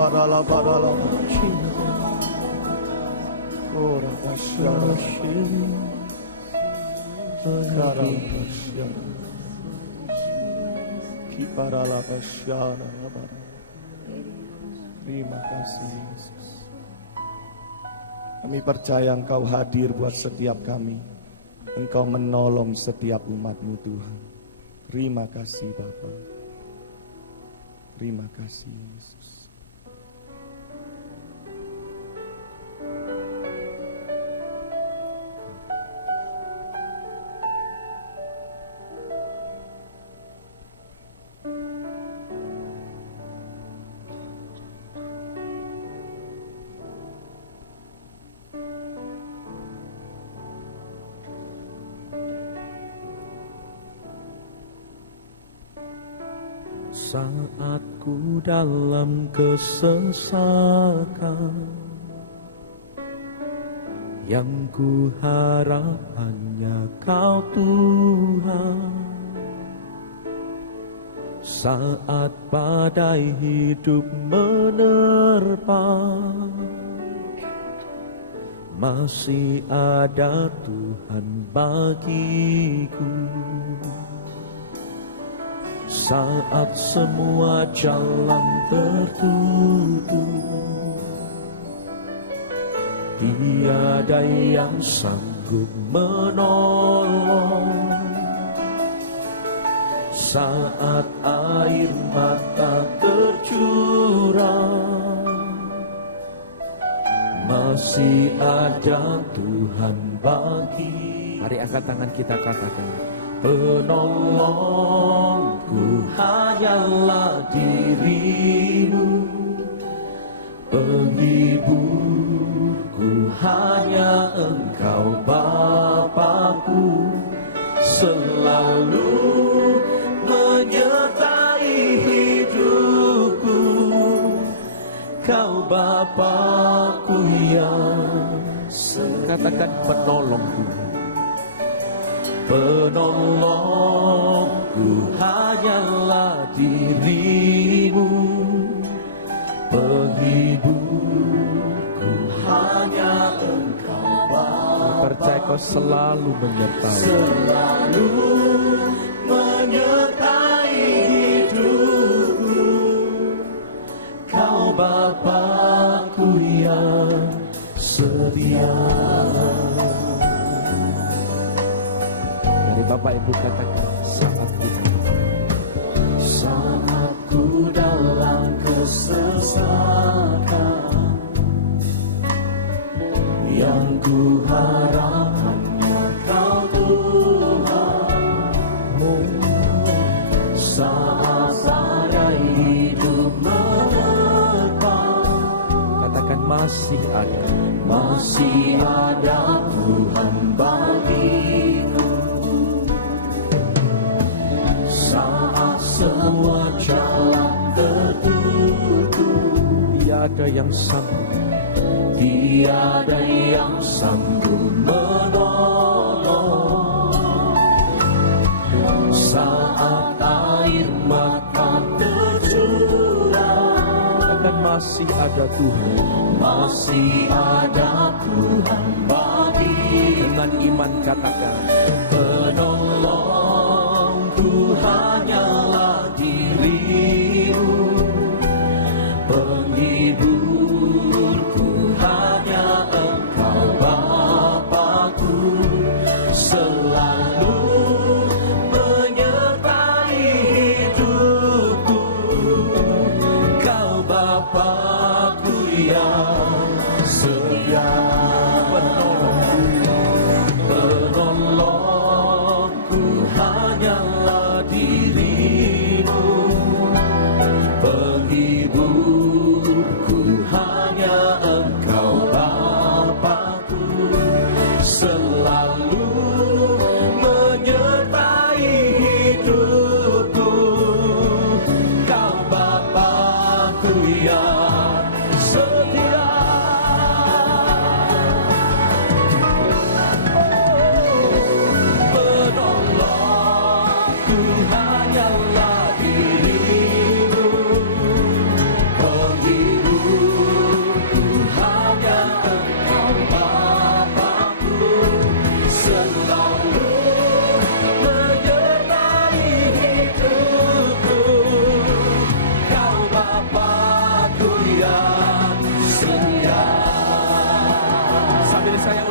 parala parala ora pasyara kara pasyara ki parala pasyara. Terima kasih Yesus. Kami percaya Engkau hadir buat setiap kami. Engkau menolong setiap umat-Mu Tuhan. Terima kasih Bapa. Terima kasih Yesus. Saat ku dalam kesesakan, yang ku harap hanya Kau Tuhan. Saat badai hidup menerpa, masih ada Tuhan bagiku. Saat semua jalan tertutup, tiada yang sanggup menolong. Saat air mata tercurah, masih ada Tuhan bagi. Mari angkat tangan kita katakan, penolongku hanyalah dirimu, penghiburku hanya Engkau Bapakku, selalu menyertai hidupku. Kau Bapakku yang katakan penolongku. Penolongku hanyalah dirimu, penghiburku hanya Engkau Bapa. Percaya Kau selalu menyertai, selalu menyertai hidupku. Kau Bapakku yang setia. Bapak Ibu katakan, saat ku dalam kesesakan, yang ku harap hanya Kau Tuhan. Saat badai hidup menerpa, katakan masih ada Tuhan bagiku. Saat semua jalan tertutup, tiada yang sanggup menolong. Saat air mata tercurah, dan masih ada Tuhan bagi. Dengan iman katakan, penolongku hanyalah dirimu, penghiburku hanya Engkau Bapakku, selalu menyertai hidupku. Kau Bapakku yang setia, penolongku, penolong.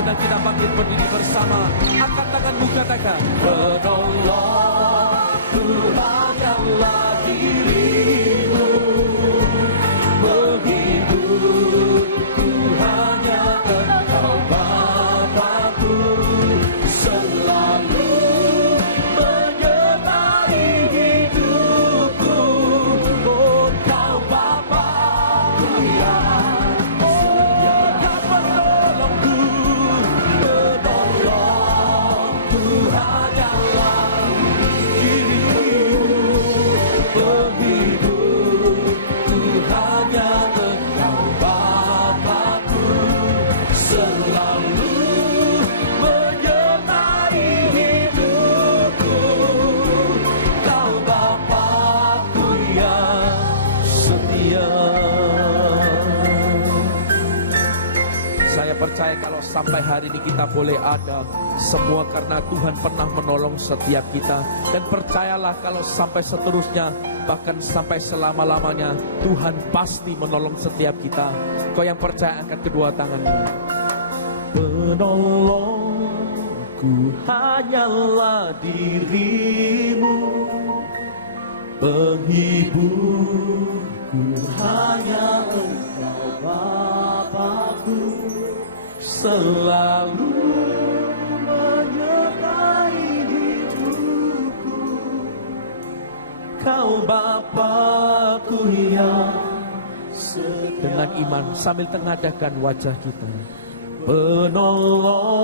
dan kita bangkit berdiri bersama. Angkat tanganmu, katakan, penolong Tuhan hanyalah dirimu, menghibur hanya Engkau Bapa-Ku, selalu menyertai hidupku. Oh, Kau Bapa-Ku yang setia penolongku, penolongku hanyalah dirimu, penghibur hanya Engkau Bapa-Ku, selalu menyertai hidupku. Kau Bapa-Ku yang setia. Saya percaya kalau sampai hari ini kita boleh ada, semua karena Tuhan pernah menolong setiap kita. Dan percayalah kalau sampai seterusnya, bahkan sampai selama-lamanya, Tuhan pasti menolong setiap kita. Kau yang percaya, angkat kedua tanganmu. Penolongku hanyalah dirimu, penghiburku hanya Engkau Bapa-Ku, selalu menyertai hidupku. Kau Bapa-Ku yang setia. Dengan iman sambil tengadahkan wajah kita. Penolongku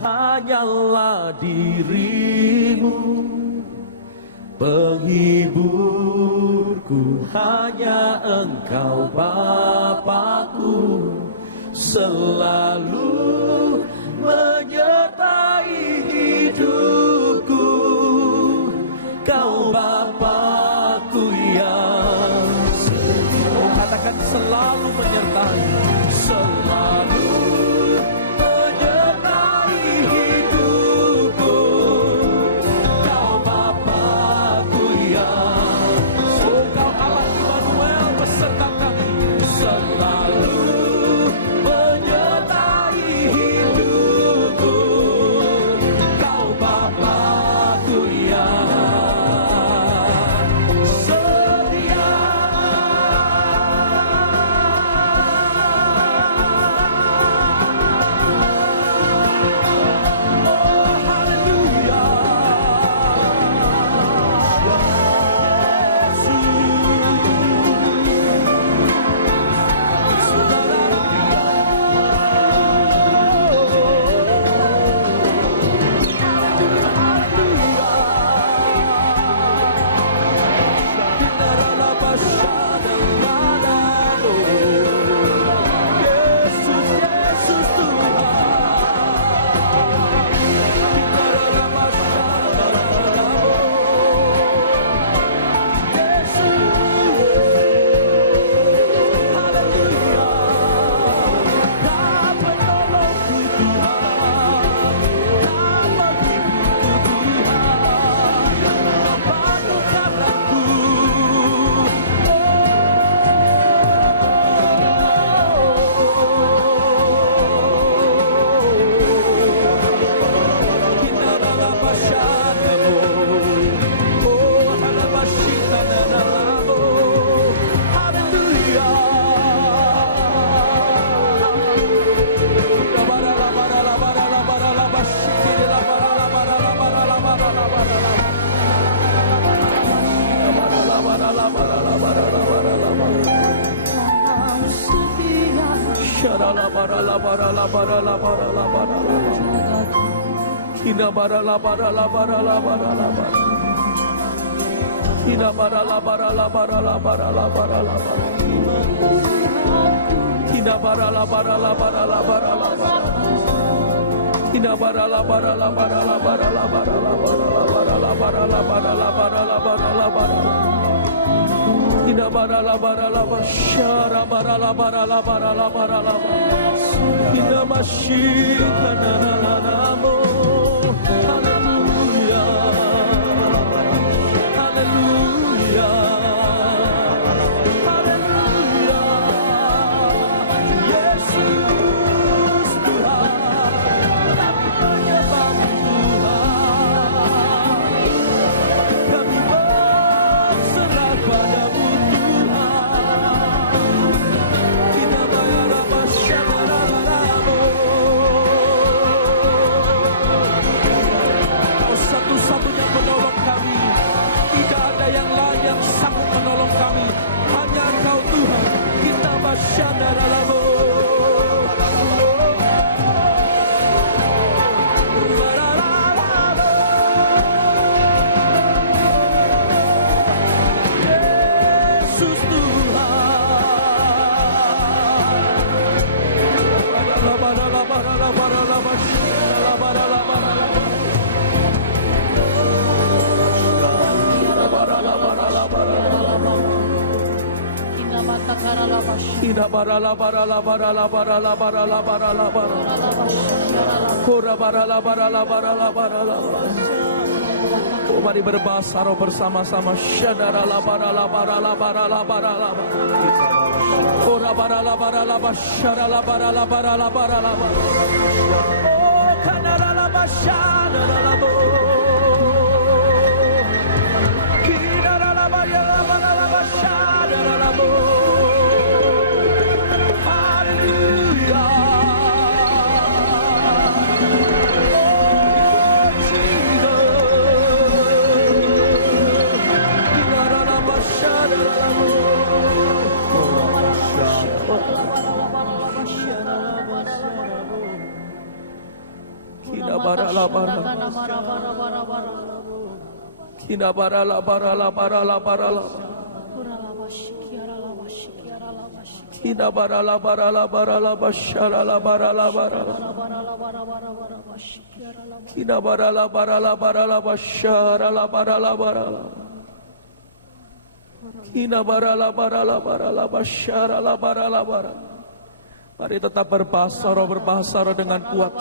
hanyalah dirimu, penghiburku hanya Engkau Bapa-Ku, selalu menyertai hidupku. Kau Bapa-Ku yang setia. Katakan, selalu menyertai, selalu menyertai hidupku. Kau Bapa-Ku yang, oh Kau Allah Immanuel beserta kami, selalu menyertai hidupku. Kau Bapa-Ku yang setia. Oh haleluya, Yesus Tuhan. Oh, mari berbahasa roh bersama-sama. Mari tetap berbahasa roh dengan kuat.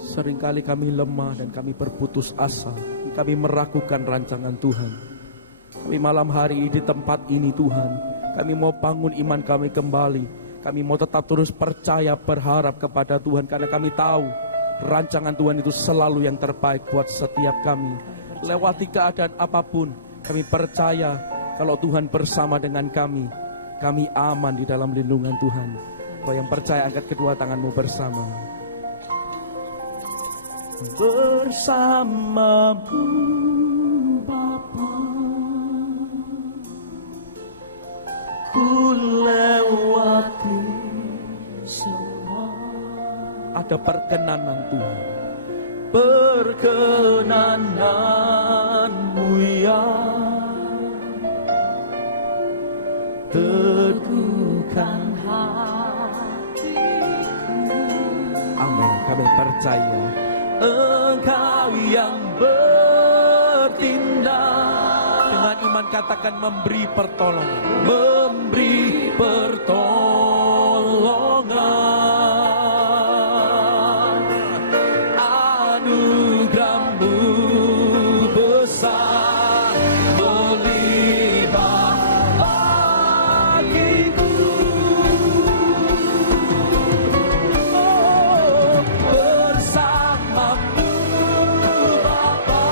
Seringkali kami lemah dan kami berputus asa. Kami meragukan rancangan Tuhan. Kami malam hari di tempat ini Tuhan, kami mau bangun iman kami kembali. Kami mau tetap terus percaya, berharap kepada Tuhan. Karena kami tahu rancangan Tuhan itu selalu yang terbaik buat setiap kami. Lewati keadaan apapun, kami percaya kalau Tuhan bersama dengan kami, kami aman di dalam lindungan Tuhan. Kau yang percaya, angkat kedua tanganmu bersama. Bersamamu Bapa, ku lewati semua. Ada perkenanan Tuhan, perkenanan-Mu ya, teguhkan hatiku. Amin, kami percaya Engkau yang bertindak. Dengan iman katakan memberi pertolongan. Memberi pertolongan. Anugerah-Mu besar melimpah bagiku. Oh, bersama-Mu Bapa,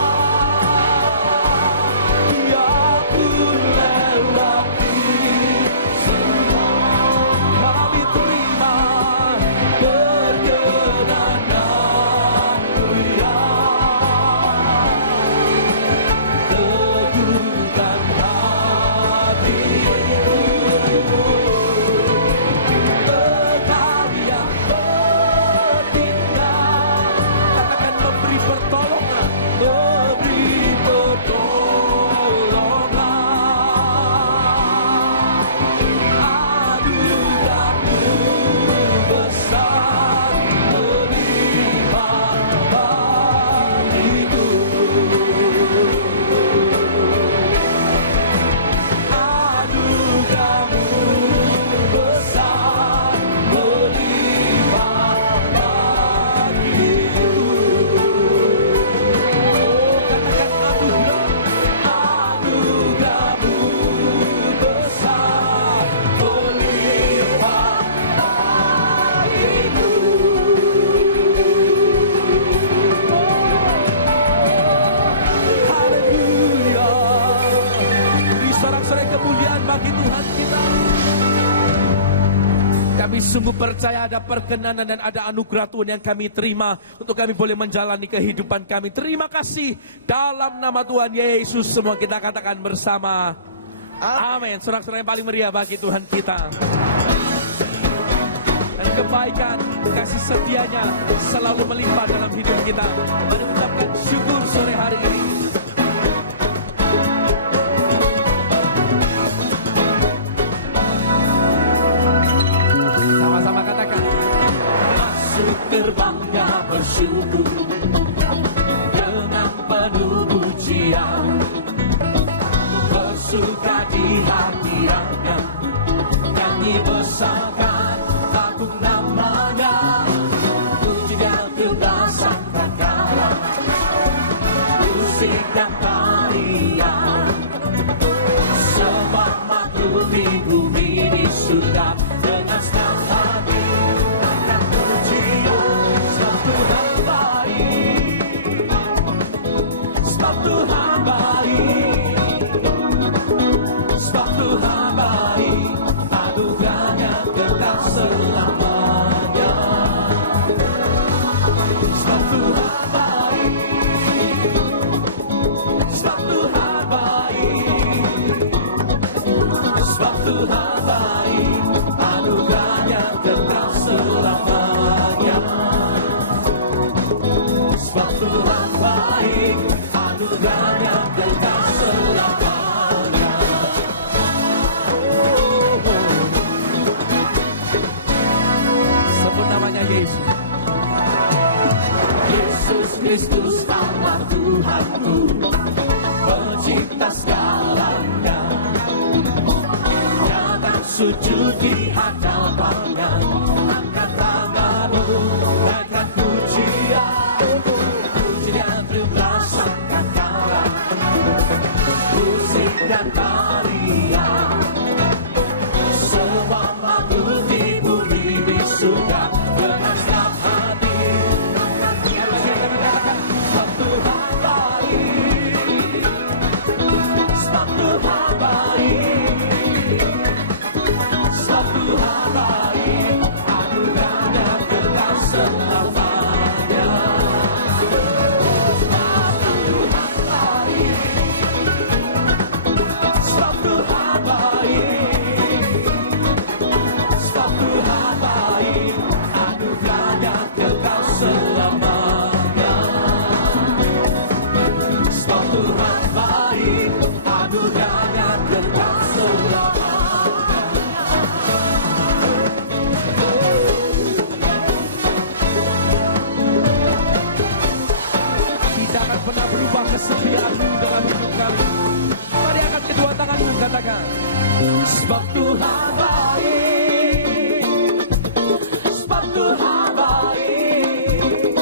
ya ku lewati semua. Kami sungguh percaya ada perkenanan dan ada anugerah Tuhan yang kami terima untuk kami boleh menjalani kehidupan kami. Terima kasih dalam nama Tuhan Yesus. Semua kita katakan bersama. Amin. Sorak-sorak yang paling meriah bagi Tuhan kita. Dan kebaikan, kasih setianya selalu melimpah dalam hidup kita. Mari ucapkan syukur sore hari ini. Sama-sama katakan. Masuk gerbangnya bersyukur dengan penuh pujian, bersuka di hadiratnya, nyanyi besarkan agung namanya, puji dan kebesaran kekala, musik dan tarian, semua makhluk di bumi di surga dengan senang hati akan pujian. Sebab Tuhan baik, sebab Tuhan baik, sebab Tuhan baik, anugerahnya kekal selamanya. Sebab Tuhan baik, sebab Tuhan baik, sebab Tuhan baik, anugerahnya kekal selamanya. Sebab Tuhan baik, anugerahnya kekal selamanya. Sebut namanya Yesus. Yesus Kristus Allah Tuhanku, pencipta segalanya. Datang sujud di hadapannya, angkat tanganmu, naikkan pujian, puji dan berbelasan kekala, musik dan tarian, semua makhluk di bumi di surga dengan senang hati. Sebab Tuhan baik, sebab Tuhan baik, sebab Tuhan baik, anugerahnya kekal selamanya. Sebab Tuhan baik, sebab Tuhan baik, anugerahnya kekal selamanya. Sebab Tuhan baik, anugerahnya kekal selamanya. Tidak akan pernah berubah kesetiaan-Mu dalam hidup kami. Mari angkat kedua tanganmu, katakan. Sebab Tuhan baik, sebab Tuhan baik,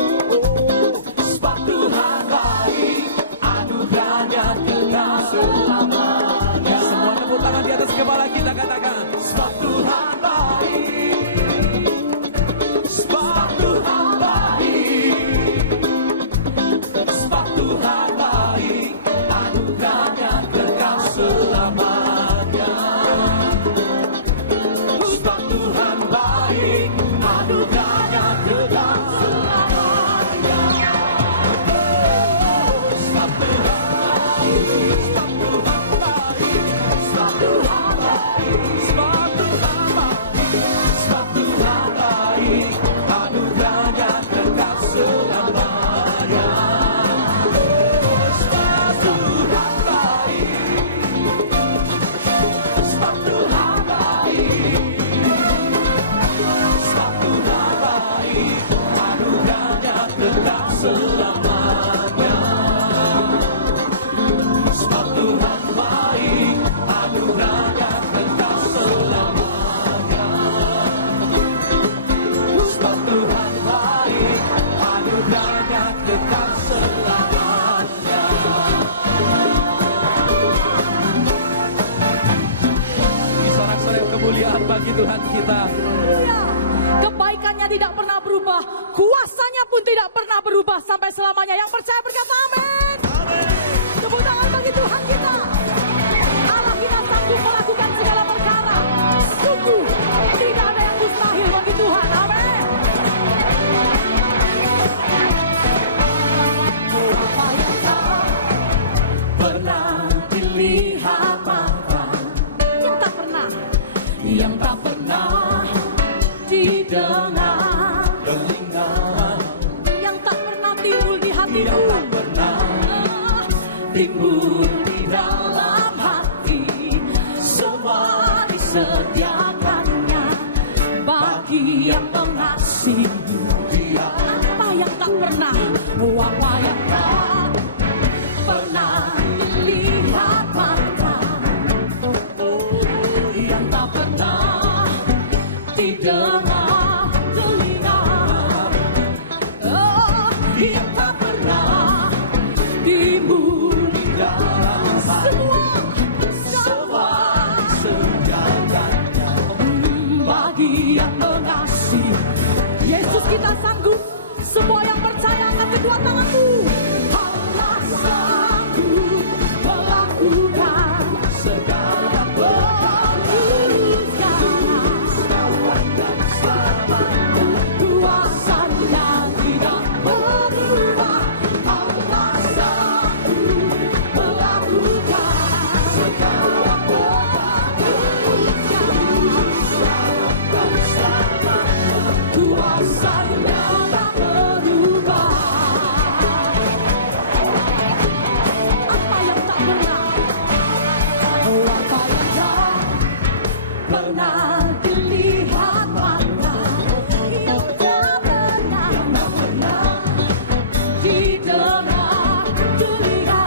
sebab Tuhan baik, anugerahnya kekal selamanya. Semua tepuk tangan di atas kepala kita, katakan. Sebab Tuhan baik, sebab Tuhan baik, sebab Tuhan baik, anugerahnya kekal selamanya. Sebab Tuhan baik, anugerahnya kekal selamanya. Sebab Tuhan baik, sebab Tuhan baik, sebab Tuhan baik, sebab Tuhan baik, sebab Tuhan baik, anugerahnya kekal selamanya. Sebab Tuhan baik, sebab Tuhan baik, sebab Tuhan baik, anugerahnya kekal selamanya. Sebab Tuhan baik, anugerahnya kekal selamanya. Sebab Tuhan baik, anugerahnya kekal selamanya. Di sorak-sorai kemuliaan bagi Tuhan kita. Haleluya. Kebaikannya tidak pernah berubah, kuasanya pun tidak pernah berubah sampai selamanya. Yang percaya berkata amin. Tepuk tangan bagi Tuhan kita. Allah kita sanggup melakukan segala perkara. Sungguh tidak ada yang mustahil bagi yang mengasihi Dia. Apa yang tak pernah dilihat mata, yang tak pernah didengar telinga, yang tak pernah timbul di dalam semua senjatanya bagi yang mengasihi Yesus. Kita sanggup, semua yang percaya angkat kedua tanganmu. Allah sanggup melakukan segala kuasa-Nya tidak berubah. Allah sanggup melakukan segala kuasa-Nya tak berubah. Apa yang tak pernah dilihat mata, yang tak pernah didengar telinga,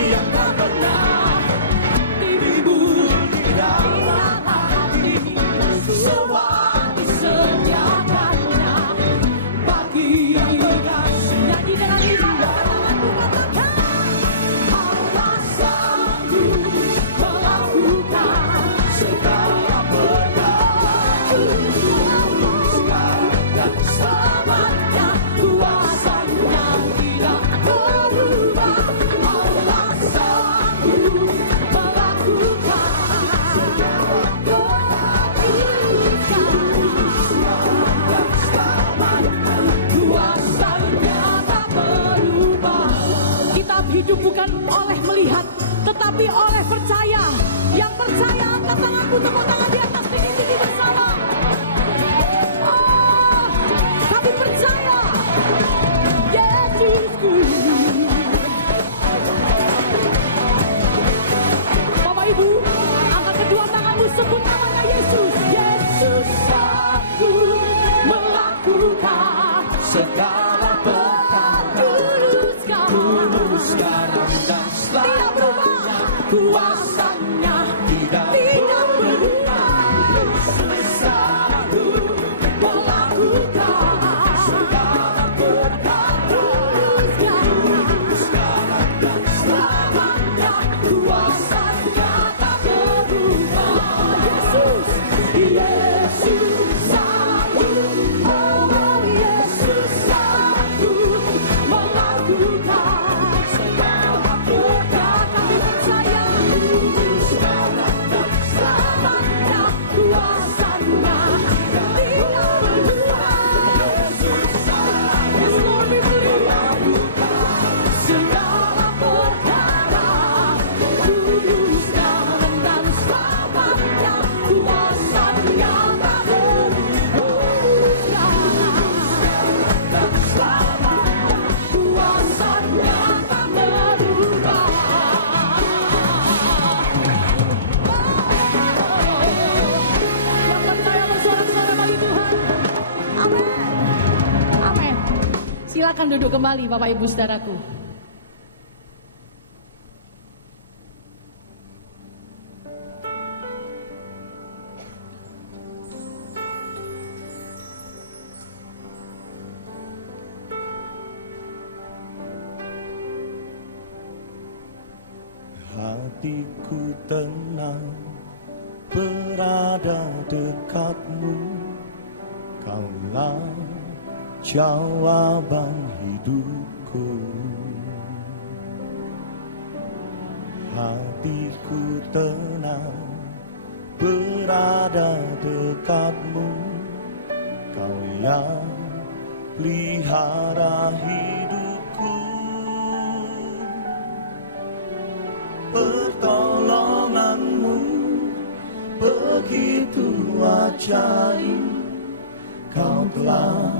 yang tak pernah timbul di dalam hati, semua disediakannya bagi yang mengasihi. Nyanyi dengan lidah, tanganmu katakan, Allah sanggup melakukan segala dan selamatnya, kuasa-Nya tidak berubah. Allah sanggup melakukan kuasa-Nya tak berubah. Kita hidup bukan oleh melihat, tetapi oleh percaya. Yang percaya angkat tanganmu, tepuk tangan di atas, tinggi-tinggi bersama. Oh, kami percaya Yesusku. Bapak Ibu, angkat kedua tanganmu, sebut namanya Yesus. Yesus sanggup melakukan segala perkara, dulu sekarang dan selamanya, kuasa-Nya tidak berubah. Yesus sanggup melakukan segala perkara, dulu sekarang dan selamanya, kuasa-Nya tak berubah. Yesus, Yesus sanggup, oh Yesus sanggup melakukan segala perkara. Kami percaya, selamanya, kuasa-Nya tidak berubah. Yes, Lord, we believe. Segala perkara, dulu, sekarang, dan selamanya, kuasa-Nya tak berubah. Dan selamanya, kuasa-Nya tak berubah. Yang percaya bersorak-sorai bagi Tuhan. Amin. Amin. Silakan duduk kembali Bapak Ibu Saudaraku. Hatiku tenang berada dekatmu, Kaulah jawaban hidupku. Hatiku tenang berada dekatmu, Kau yang pelihara hidupku. Pertolonganmu begitu ajaib, Kau telah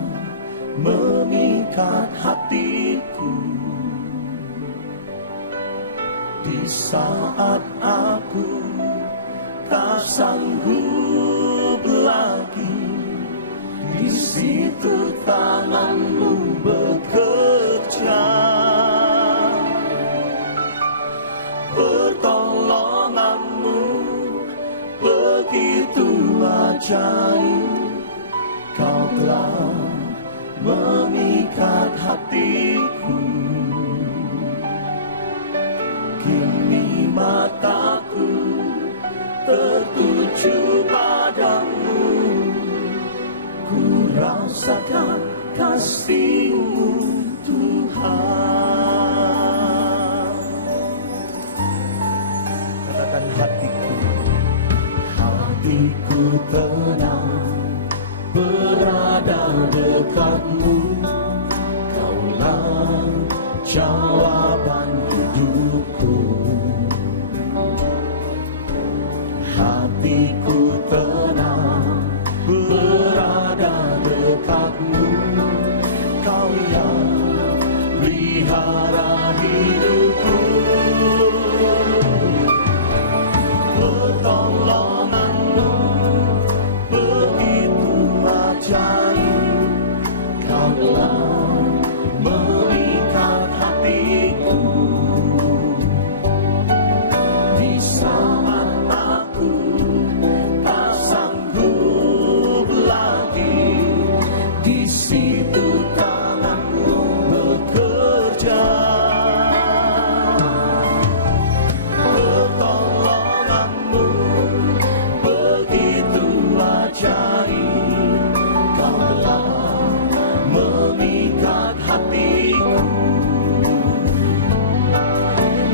memikat hatiku. Di saat aku tak sanggup tanganmu bekerja, pertolonganmu begitu ajaib. Kau telah memikat hatiku, kini mataku tertuju padamu. Ku rasakan kasih-Mu Tuhan. Katakan hatiku, hatiku tenang berada dekat-Mu. Kaulah jawaban hidupku. Hatiku tenang berada dekat-Mu. Kau yang pelihara hidupku. Pertolongan-Mu begitu ajaib. Kau telah memikat hatiku. Di saat aku tak sanggup lagi, di situ tangan-Mu bekerja. Pertolongan-Mu begitu ajaib. Kau telah memikat hatiku.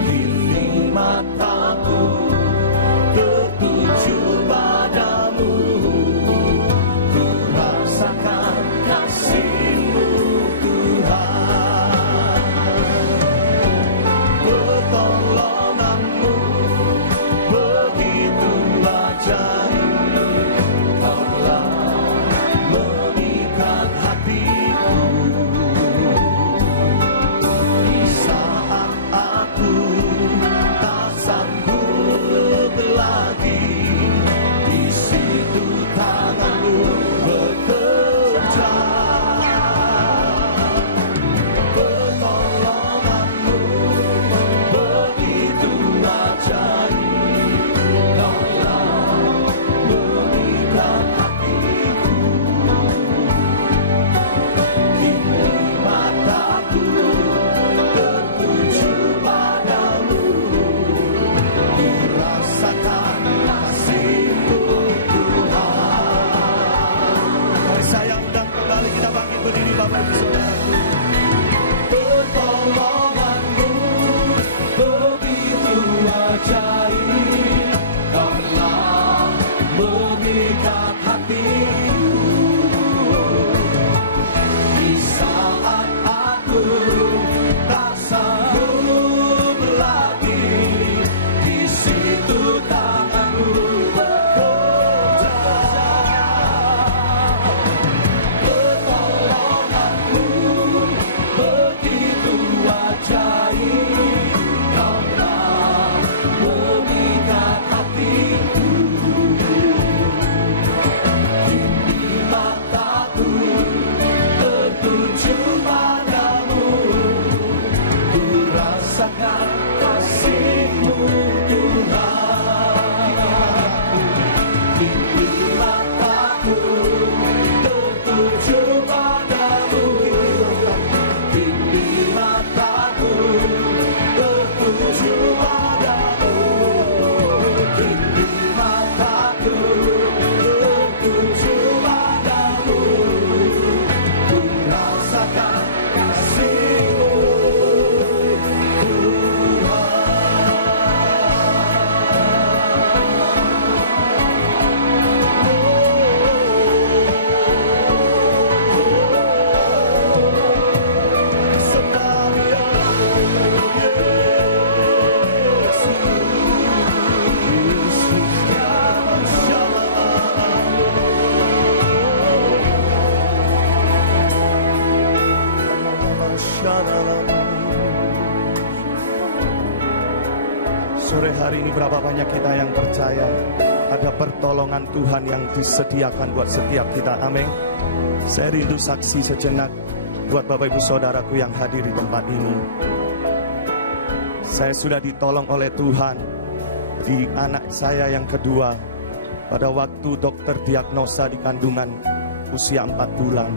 Kini mataku tertuju padamu. Ku rasakan kasih-Mu Tuhan. Pertolongan-Mu begitu ajaib. Kau telah memikat hatiku. Di saat aku tak sanggup lagi, di situ tangan-Mu bekerja. Pertolongan-Mu begitu ajaib. Kau telah memikat hatiku. Kini mataku tertuju padamu. Ku rasakan kasih-Mu Tuhan. Mari saya undang kembali, kita bangkit berdiri Bapak Ibu Saudaraku. Pertolongan-Mu begitu ajaib. Kau telah memikat hatiku. Di saat aku tak sanggup lagi, di situ tangan-Mu bekerja. Pertolongan-Mu begitu ajaib. Kau telah memikat hatiku. Kini hari ini berapa banyak kita yang percaya ada pertolongan Tuhan yang disediakan buat setiap kita. Amin. Saya rindu saksi sejenak buat Bapak Ibu Saudaraku yang hadir di tempat ini. Saya sudah ditolong oleh Tuhan di anak saya yang kedua. Pada waktu dokter diagnosa di kandungan usia 4 bulan,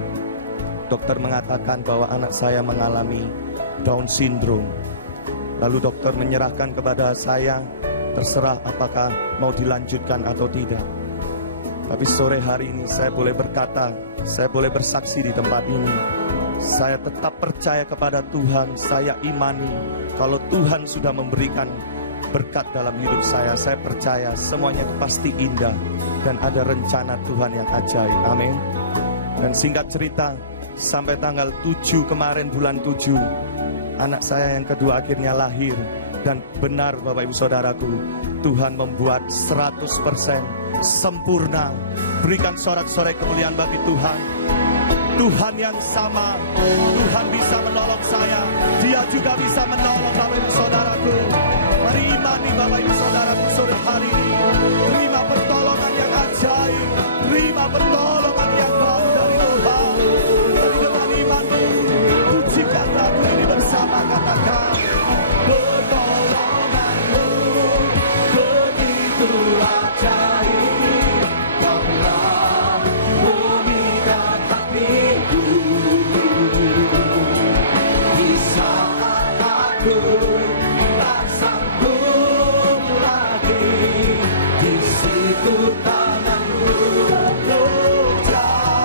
dokter mengatakan bahwa anak saya mengalami Down syndrome. Lalu dokter menyerahkan kepada saya, terserah apakah mau dilanjutkan atau tidak. Tapi sore hari ini saya boleh berkata, saya boleh bersaksi di tempat ini, saya tetap percaya kepada Tuhan. Saya imani kalau Tuhan sudah memberikan berkat dalam hidup saya percaya semuanya pasti indah dan ada rencana Tuhan yang ajaib. Amin. Dan singkat cerita, sampai tanggal 7 kemarin, bulan 7, anak saya yang kedua akhirnya lahir. Dan benar Bapak Ibu Saudaraku, Tuhan membuat 100% sempurna. Berikan sorak-sorai kemuliaan bagi Tuhan. Tuhan yang sama, Tuhan bisa menolong saya, Dia juga bisa menolong Bapak Ibu Saudaraku. Mari imani Bapak Ibu Saudaraku sore hari ini. Terima pertolongan yang ajaib, terima pertolongan yang baru dari Tuhan. Jadi dengan imanmu, pujikan lagu ini bersama, katakan, pertolonganmu begitu ajaib, telah memikat hatiku. Di saat aku tak sanggup lagi, di situ tanganmu menjamah.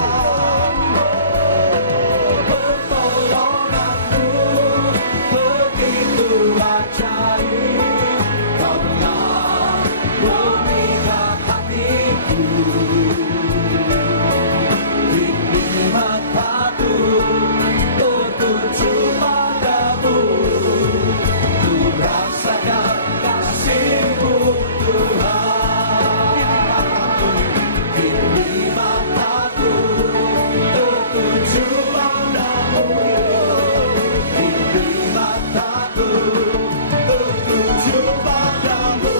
Pertolonganmu begitu ajaib, telah memikat hatiku. Kini mataku tertuju padamu, ku rasakan kasih-Mu Tuhan. Kini mataku tertuju padamu, kini mataku tertuju padamu,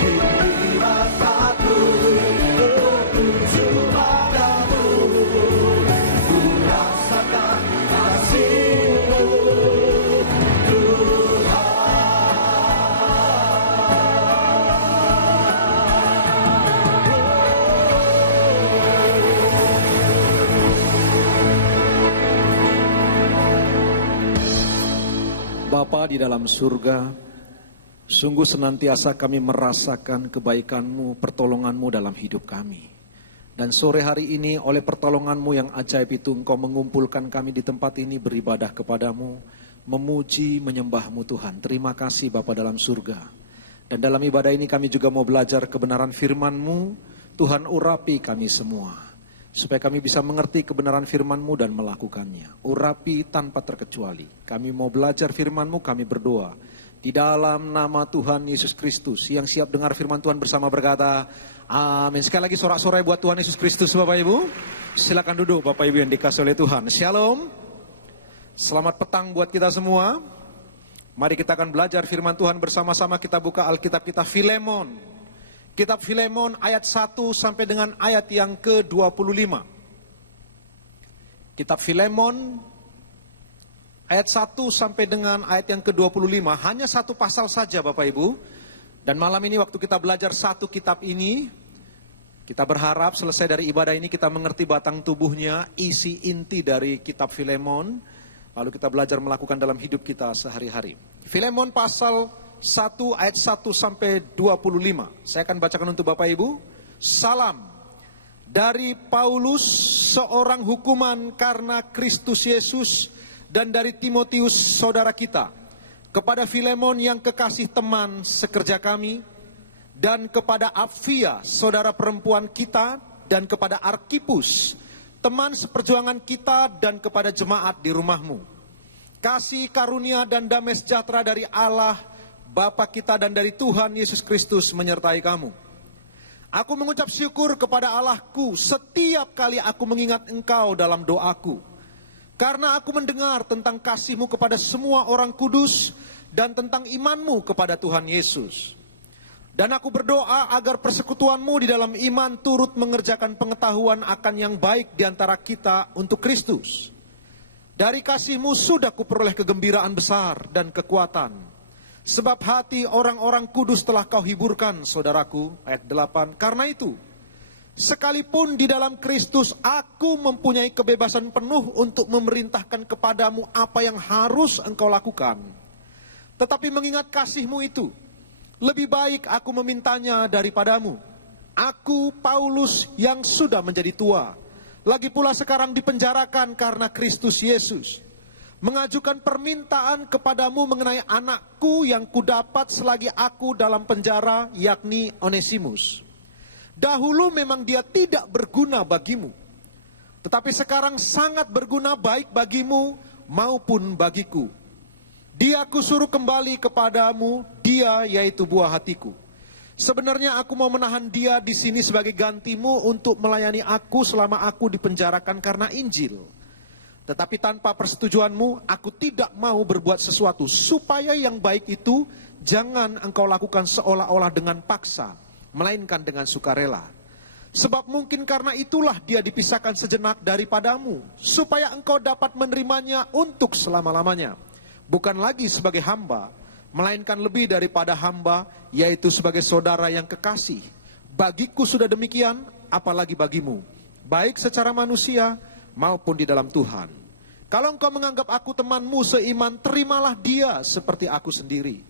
kini mataku tertuju padamu, ku rasakan kasih-Mu Bapa di dalam surga, sungguh senantiasa kami merasakan kebaikan-Mu, pertolongan-Mu dalam hidup kami. Dan sore hari ini oleh pertolongan-Mu yang ajaib itu, Engkau mengumpulkan kami di tempat ini beribadah kepadamu, memuji, menyembah-Mu Tuhan. Terima kasih Bapa dalam surga. Dan dalam ibadah ini kami juga mau belajar kebenaran firman-Mu. Tuhan urapi kami semua, supaya kami bisa mengerti kebenaran firman-Mu dan melakukannya. Urapi tanpa terkecuali. Kami mau belajar firman-Mu, kami berdoa di dalam nama Tuhan Yesus Kristus. Yang siap dengar firman Tuhan bersama berkata, amin. Sekali lagi sorak-sorai buat Tuhan Yesus Kristus Bapak Ibu. Silakan duduk Bapak Ibu yang dikasihi oleh Tuhan. Shalom. Selamat petang buat kita semua. Mari kita akan belajar firman Tuhan bersama-sama. Kita buka Alkitab kita Filemon. Kitab Filemon ayat 1 sampai dengan ayat yang ke-25. Kitab Filemon ayat 1 sampai dengan ayat yang ke-25. Hanya satu pasal saja Bapak Ibu. Dan malam ini waktu kita belajar satu kitab ini, kita berharap selesai dari ibadah ini kita mengerti batang tubuhnya, isi inti dari kitab Filemon. Lalu kita belajar melakukan dalam hidup kita sehari-hari. Filemon pasal 1 ayat 1 sampai 25. Saya akan bacakan untuk Bapak Ibu. Salam dari Paulus, seorang hukuman karena Kristus Yesus, dan dari Timotius saudara kita, kepada Filemon yang kekasih teman sekerja kami, dan kepada Apfia saudara perempuan kita, dan kepada Arkipus teman seperjuangan kita, dan kepada jemaat di rumahmu. Kasih karunia dan damai sejahtera dari Allah Bapa kita dan dari Tuhan Yesus Kristus menyertai kamu. Aku mengucap syukur kepada Allahku setiap kali aku mengingat engkau dalam doaku, karena aku mendengar tentang kasih-Mu kepada semua orang kudus dan tentang imanmu kepada Tuhan Yesus. Dan aku berdoa agar persekutuanmu di dalam iman turut mengerjakan pengetahuan akan yang baik di antara kita untuk Kristus. Dari kasihmu sudah kuperoleh kegembiraan besar dan kekuatan. Sebab hati orang-orang kudus telah kau hiburkan, saudaraku. Ayat 8, karena itu, sekalipun di dalam Kristus aku mempunyai kebebasan penuh untuk memerintahkan kepadamu apa yang harus engkau lakukan. Tetapi mengingat kasihmu itu, lebih baik aku memintanya daripadamu. Aku, Paulus, yang sudah menjadi tua, lagi pula sekarang dipenjarakan karena Kristus Yesus, mengajukan permintaan kepadamu mengenai anakku yang kudapat selagi aku dalam penjara, yakni Onesimus. Dahulu memang dia tidak berguna bagimu, tetapi sekarang sangat berguna baik bagimu maupun bagiku. Dia aku suruh kembali kepadamu, dia yaitu buah hatiku. Sebenarnya aku mau menahan dia di sini sebagai gantimu untuk melayani aku selama aku dipenjarakan karena Injil. Tetapi tanpa persetujuanmu, aku tidak mau berbuat sesuatu supaya yang baik itu jangan engkau lakukan seolah-olah dengan paksa, melainkan dengan sukarela. Sebab mungkin karena itulah dia dipisahkan sejenak daripadamu, supaya engkau dapat menerimanya untuk selama-lamanya. Bukan lagi sebagai hamba, melainkan lebih daripada hamba, yaitu sebagai saudara yang kekasih. Bagiku sudah demikian, apalagi bagimu, baik secara manusia maupun di dalam Tuhan. Kalau engkau menganggap aku temanmu seiman, terimalah dia seperti aku sendiri.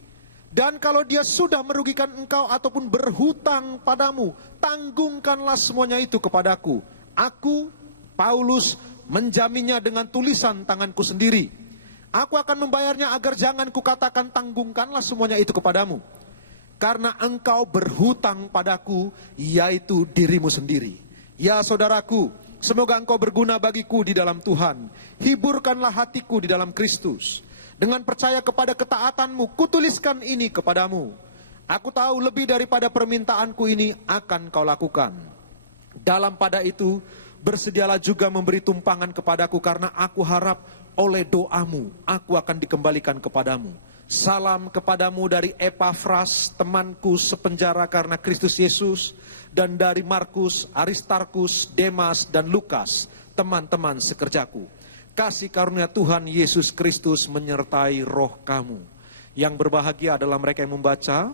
Dan kalau dia sudah merugikan engkau ataupun berhutang padamu, tanggungkanlah semuanya itu kepadaku. Aku, Paulus, menjaminnya dengan tulisan tanganku sendiri. Aku akan membayarnya agar jangan kukatakan tanggungkanlah semuanya itu kepadamu. Karena engkau berhutang padaku, yaitu dirimu sendiri. Ya saudaraku, semoga engkau berguna bagiku di dalam Tuhan. Hiburkanlah hatiku di dalam Kristus. Dengan percaya kepada ketaatanmu, kutuliskan ini kepadamu. Aku tahu lebih daripada permintaanku ini akan kau lakukan. Dalam pada itu, bersedialah juga memberi tumpangan kepadaku, karena aku harap oleh doamu aku akan dikembalikan kepadamu. Salam kepadamu dari Epafras, temanku sepenjara karena Kristus Yesus, dan dari Markus, Aristarkus, Demas, dan Lukas, teman-teman sekerjaku. Kasih karunia Tuhan Yesus Kristus menyertai roh kamu. Yang berbahagia adalah mereka yang membaca,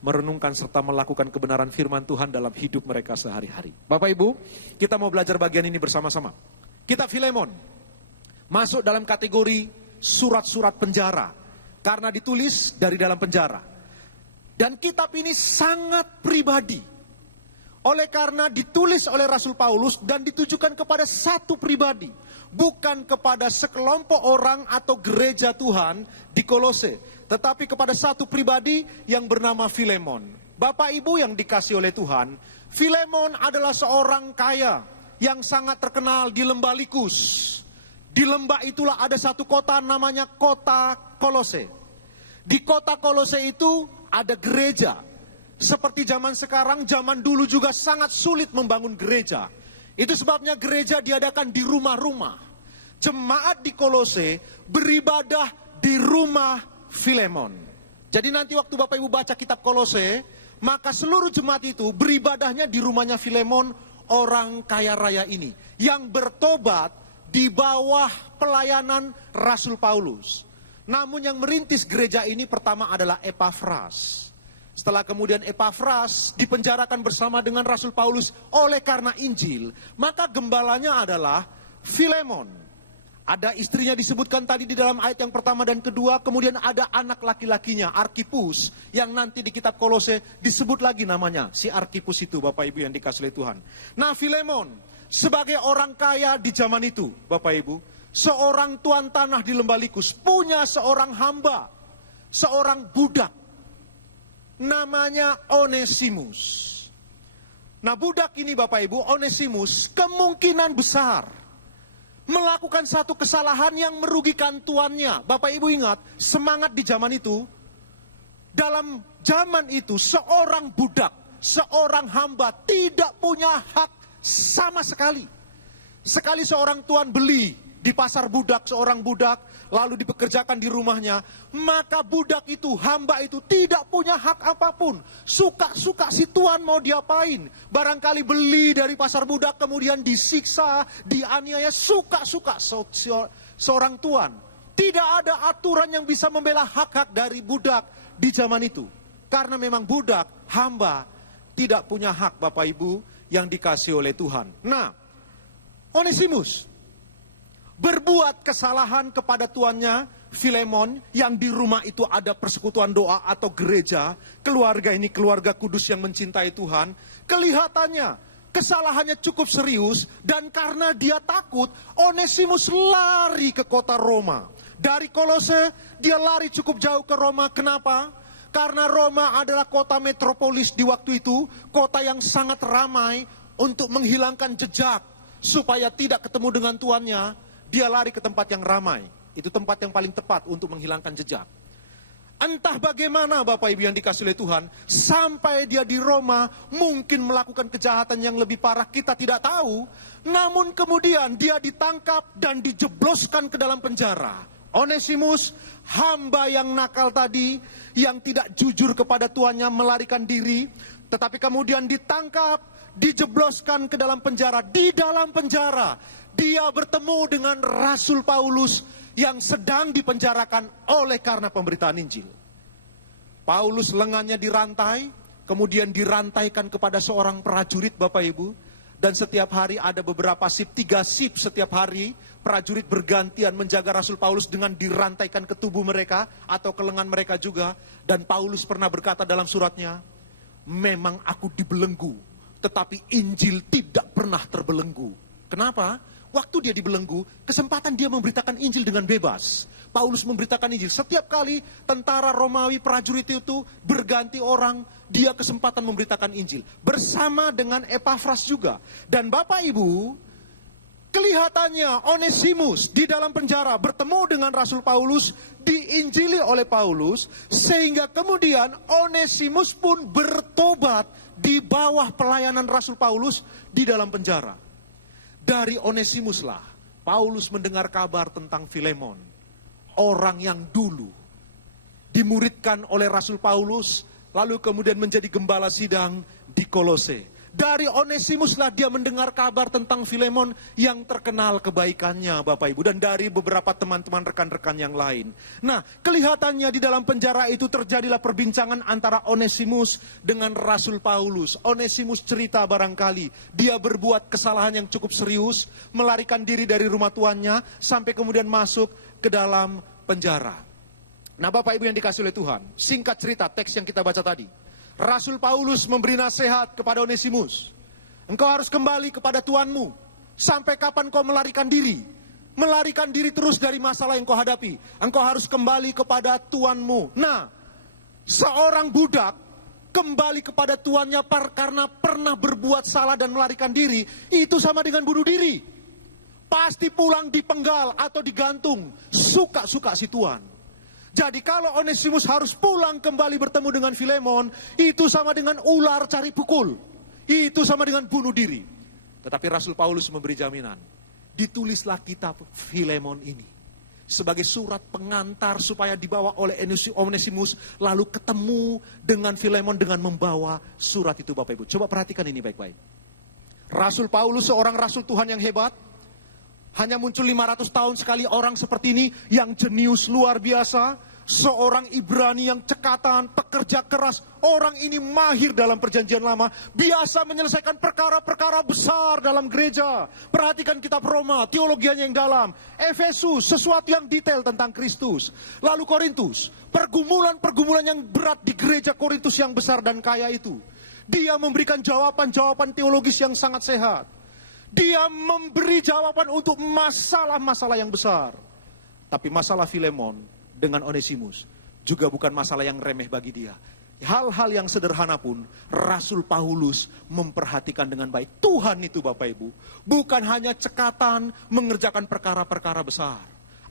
merenungkan serta melakukan kebenaran firman Tuhan dalam hidup mereka sehari-hari. Bapak Ibu, kita mau belajar bagian ini bersama-sama. Kitab Filemon masuk dalam kategori surat-surat penjara, karena ditulis dari dalam penjara. Dan kitab ini sangat pribadi, oleh karena ditulis oleh Rasul Paulus dan ditujukan kepada satu pribadi, bukan kepada sekelompok orang atau gereja Tuhan di Kolose, tetapi kepada satu pribadi yang bernama Filemon. Bapak Ibu yang dikasihi oleh Tuhan, Filemon adalah seorang kaya yang sangat terkenal di lembah Likus. Di lembah itulah ada satu kota namanya kota Kolose. Di kota Kolose itu ada gereja. Seperti zaman sekarang, zaman dulu juga sangat sulit membangun gereja. Itu sebabnya gereja diadakan di rumah-rumah. Jemaat di Kolose beribadah di rumah Filemon. Jadi nanti waktu Bapak Ibu baca kitab Kolose, maka seluruh jemaat itu beribadahnya di rumahnya Filemon, orang kaya raya ini, yang bertobat di bawah pelayanan Rasul Paulus. Namun yang merintis gereja ini pertama adalah Epafras. Setelah kemudian Epafras dipenjarakan bersama dengan Rasul Paulus oleh karena Injil, maka gembalanya adalah Filemon. Ada istrinya disebutkan tadi di dalam ayat yang pertama dan kedua, kemudian ada anak laki-lakinya, Arkipus, yang nanti di kitab Kolose disebut lagi namanya, si Arkipus itu, Bapak Ibu yang dikasihi Tuhan. Nah, Filemon sebagai orang kaya di zaman itu, Bapak Ibu, seorang tuan tanah di lembah Likus, punya seorang hamba, seorang budak, namanya Onesimus. Nah, budak ini Bapak Ibu, Onesimus, kemungkinan besar melakukan satu kesalahan yang merugikan tuannya. Bapak Ibu ingat, semangat di zaman itu, dalam zaman itu seorang budak, seorang hamba tidak punya hak sama sekali. Sekali seorang tuan beli di pasar budak, seorang budak, lalu dipekerjakan di rumahnya, maka budak itu, hamba itu tidak punya hak apapun. Suka-suka si tuan mau diapain. Barangkali beli dari pasar budak, kemudian disiksa, dianiaya, suka-suka seorang tuan. Tidak ada aturan yang bisa membela hak-hak dari budak di zaman itu. Karena memang budak, hamba, tidak punya hak Bapak Ibu yang dikasih oleh Tuhan. Nah, Onesimus berbuat kesalahan kepada tuannya Filemon, yang di rumah itu ada persekutuan doa atau gereja. Keluarga ini keluarga kudus yang mencintai Tuhan. Kelihatannya kesalahannya cukup serius, dan karena dia takut, Onesimus lari ke kota Roma. Dari Kolose dia lari cukup jauh ke Roma. Kenapa? Karena Roma adalah kota metropolis di waktu itu, kota yang sangat ramai. Untuk menghilangkan jejak supaya tidak ketemu dengan tuannya, dia lari ke tempat yang ramai. Itu tempat yang paling tepat untuk menghilangkan jejak. Entah bagaimana Bapak Ibu yang dikasih oleh Tuhan, sampai dia di Roma mungkin melakukan kejahatan yang lebih parah, kita tidak tahu. Namun kemudian dia ditangkap dan dijebloskan ke dalam penjara. Onesimus, hamba yang nakal tadi, yang tidak jujur kepada tuannya, melarikan diri, tetapi kemudian ditangkap, dijebloskan ke dalam penjara. Di dalam penjara dia bertemu dengan Rasul Paulus yang sedang dipenjarakan oleh karena pemberitaan Injil. Paulus lengannya dirantai, kemudian dirantaikan kepada seorang prajurit Bapak Ibu. Dan setiap hari ada beberapa sip, 3 sip setiap hari. Prajurit bergantian menjaga Rasul Paulus dengan dirantaikan ke tubuh mereka atau ke lengan mereka juga. Dan Paulus pernah berkata dalam suratnya, memang aku dibelenggu, tetapi Injil tidak pernah terbelenggu. Kenapa? Waktu dia dibelenggu, kesempatan dia memberitakan Injil dengan bebas. Paulus memberitakan Injil. Setiap kali tentara Romawi prajurit itu berganti orang, dia kesempatan memberitakan Injil. Bersama dengan Epafras juga. Dan Bapak Ibu, kelihatannya Onesimus di dalam penjara bertemu dengan Rasul Paulus, diinjili oleh Paulus, sehingga kemudian Onesimus pun bertobat di bawah pelayanan Rasul Paulus di dalam penjara. Dari Onesimuslah Paulus mendengar kabar tentang Filemon, orang yang dulu dimuridkan oleh Rasul Paulus, lalu kemudian menjadi gembala sidang di Kolose. Dari Onesimuslah dia mendengar kabar tentang Filemon yang terkenal kebaikannya Bapak Ibu. Dan dari beberapa teman-teman rekan-rekan yang lain. Nah, kelihatannya di dalam penjara itu terjadilah perbincangan antara Onesimus dengan Rasul Paulus. Onesimus cerita barangkali dia berbuat kesalahan yang cukup serius, melarikan diri dari rumah tuannya, sampai kemudian masuk ke dalam penjara. Nah Bapak Ibu yang dikasih oleh Tuhan, singkat cerita teks yang kita baca tadi. Rasul Paulus memberi nasihat kepada Onesimus. Engkau harus kembali kepada Tuanmu. Sampai kapan kau melarikan diri? Melarikan diri terus dari masalah yang kau hadapi. Engkau harus kembali kepada Tuanmu. Nah, seorang budak kembali kepada tuannya karena pernah berbuat salah dan melarikan diri, itu sama dengan bunuh diri. Pasti pulang dipenggal atau digantung. Suka-suka si tuan. Jadi kalau Onesimus harus pulang kembali bertemu dengan Filemon, itu sama dengan ular cari pukul. Itu sama dengan bunuh diri. Tetapi Rasul Paulus memberi jaminan. Ditulislah kitab Filemon ini sebagai surat pengantar supaya dibawa oleh Onesimus, lalu ketemu dengan Filemon dengan membawa surat itu Bapak Ibu. Coba perhatikan ini baik-baik. Rasul Paulus seorang rasul Tuhan yang hebat. Hanya muncul 500 tahun sekali orang seperti ini yang jenius luar biasa. Seorang Ibrani yang cekatan, pekerja keras. Orang ini mahir dalam perjanjian lama. Biasa menyelesaikan perkara-perkara besar dalam gereja. Perhatikan kitab Roma, teologianya yang dalam. Efesus, sesuatu yang detail tentang Kristus. Lalu Korintus, pergumulan-pergumulan yang berat di gereja Korintus yang besar dan kaya itu. Dia memberikan jawaban-jawaban teologis yang sangat sehat. Dia memberi jawaban untuk masalah-masalah yang besar. Tapi masalah Filemon dengan Onesimus juga bukan masalah yang remeh bagi dia. Hal-hal yang sederhana pun Rasul Paulus memperhatikan dengan baik. Tuhan itu Bapak Ibu bukan hanya cekatan mengerjakan perkara-perkara besar.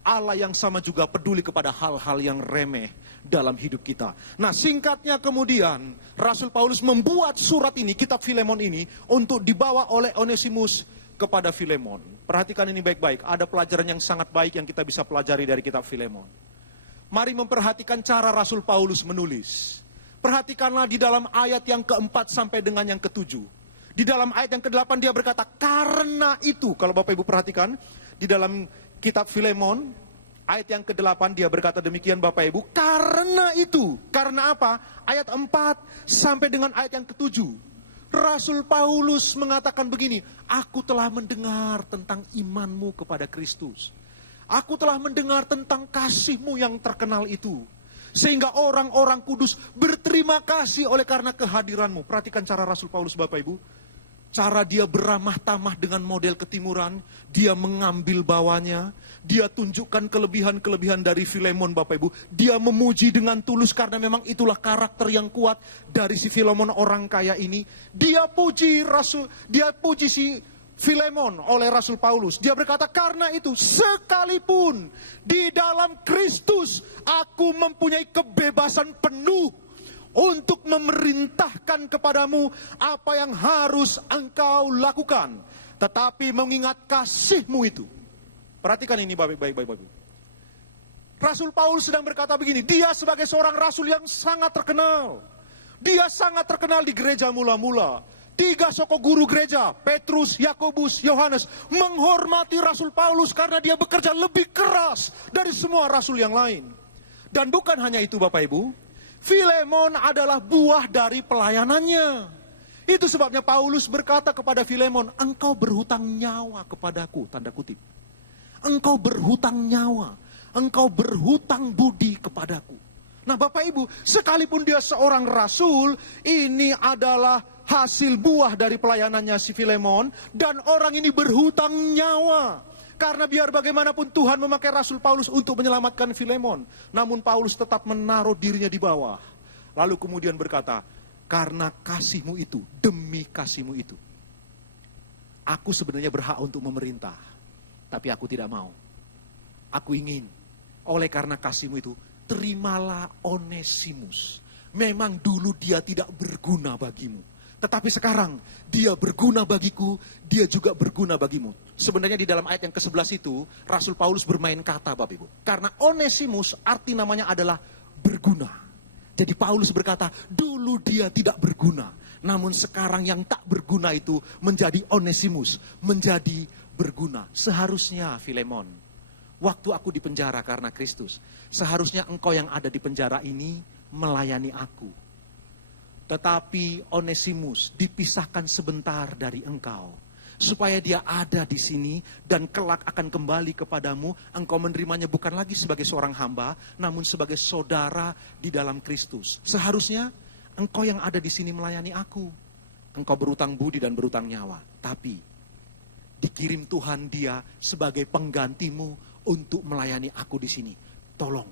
Allah yang sama juga peduli kepada hal-hal yang remeh dalam hidup kita. Nah singkatnya kemudian Rasul Paulus membuat surat ini, kitab Filemon ini, untuk dibawa oleh Onesimus kepada Filemon. Perhatikan ini baik-baik, ada pelajaran yang sangat baik yang kita bisa pelajari dari kitab Filemon. Mari memperhatikan cara Rasul Paulus menulis. Perhatikanlah di dalam ayat yang keempat sampai dengan yang ketujuh. Di dalam ayat yang ke-8 dia berkata, karena itu, kalau Bapak Ibu perhatikan, di dalam kitab Filemon, ayat yang ke-8 dia berkata demikian Bapak Ibu, karena itu, karena apa? Ayat 4 sampai dengan ayat yang ke-7. Rasul Paulus mengatakan begini, aku telah mendengar tentang imanmu kepada Kristus. Aku telah mendengar tentang kasihmu yang terkenal itu. Sehingga orang-orang kudus berterima kasih oleh karena kehadiranmu. Perhatikan cara Rasul Paulus Bapak Ibu. Cara dia beramah tamah dengan model ketimuran. Dia mengambil bawahnya. Dia tunjukkan kelebihan-kelebihan dari Filemon Bapak Ibu. Dia memuji dengan tulus karena memang itulah karakter yang kuat dari si Filemon orang kaya ini. Dia puji si Filemon oleh Rasul Paulus. Dia berkata, karena itu sekalipun di dalam Kristus aku mempunyai kebebasan penuh untuk memerintahkan kepadamu apa yang harus engkau lakukan. Tetapi mengingat kasihmu itu. Perhatikan ini baik-baik. Rasul Paulus sedang berkata begini, dia sebagai seorang rasul yang sangat terkenal. Dia sangat terkenal di gereja mula-mula. 3 soko guru gereja, Petrus, Yakobus, Yohanes, menghormati Rasul Paulus karena dia bekerja lebih keras dari semua rasul yang lain. Dan bukan hanya itu Bapak Ibu, Filemon adalah buah dari pelayanannya. Itu sebabnya Paulus berkata kepada Filemon, engkau berhutang nyawa kepadaku, tanda kutip. Engkau berhutang nyawa, engkau berhutang budi kepadaku. Nah Bapak Ibu, sekalipun dia seorang rasul, ini adalah hasil buah dari pelayanannya si Filemon. Dan orang ini berhutang nyawa. Karena biar bagaimanapun Tuhan memakai Rasul Paulus untuk menyelamatkan Filemon. Namun Paulus tetap menaruh dirinya di bawah. Lalu kemudian berkata, karena kasihmu itu, demi kasihmu itu, aku sebenarnya berhak untuk memerintah. Tapi aku tidak mau. Aku ingin, oleh karena kasihmu itu, terimalah Onesimus. Memang dulu dia tidak berguna bagimu. Tetapi sekarang dia berguna bagiku, dia juga berguna bagimu. Sebenarnya di dalam ayat yang ke-11 itu, Rasul Paulus bermain kata Bapak Ibu. Karena Onesimus arti namanya adalah berguna. Jadi Paulus berkata, dulu dia tidak berguna. Namun sekarang yang tak berguna itu menjadi Onesimus, menjadi berguna. Seharusnya Filemon, waktu aku di penjara karena Kristus, seharusnya engkau yang ada di penjara ini melayani aku. Tetapi Onesimus dipisahkan sebentar dari engkau, supaya dia ada di sini dan kelak akan kembali kepadamu. Engkau menerimanya bukan lagi sebagai seorang hamba, namun sebagai saudara di dalam Kristus. Seharusnya engkau yang ada di sini melayani aku. Engkau berutang budi dan berutang nyawa, tapi dikirim Tuhan dia sebagai penggantimu untuk melayani aku di sini. Tolong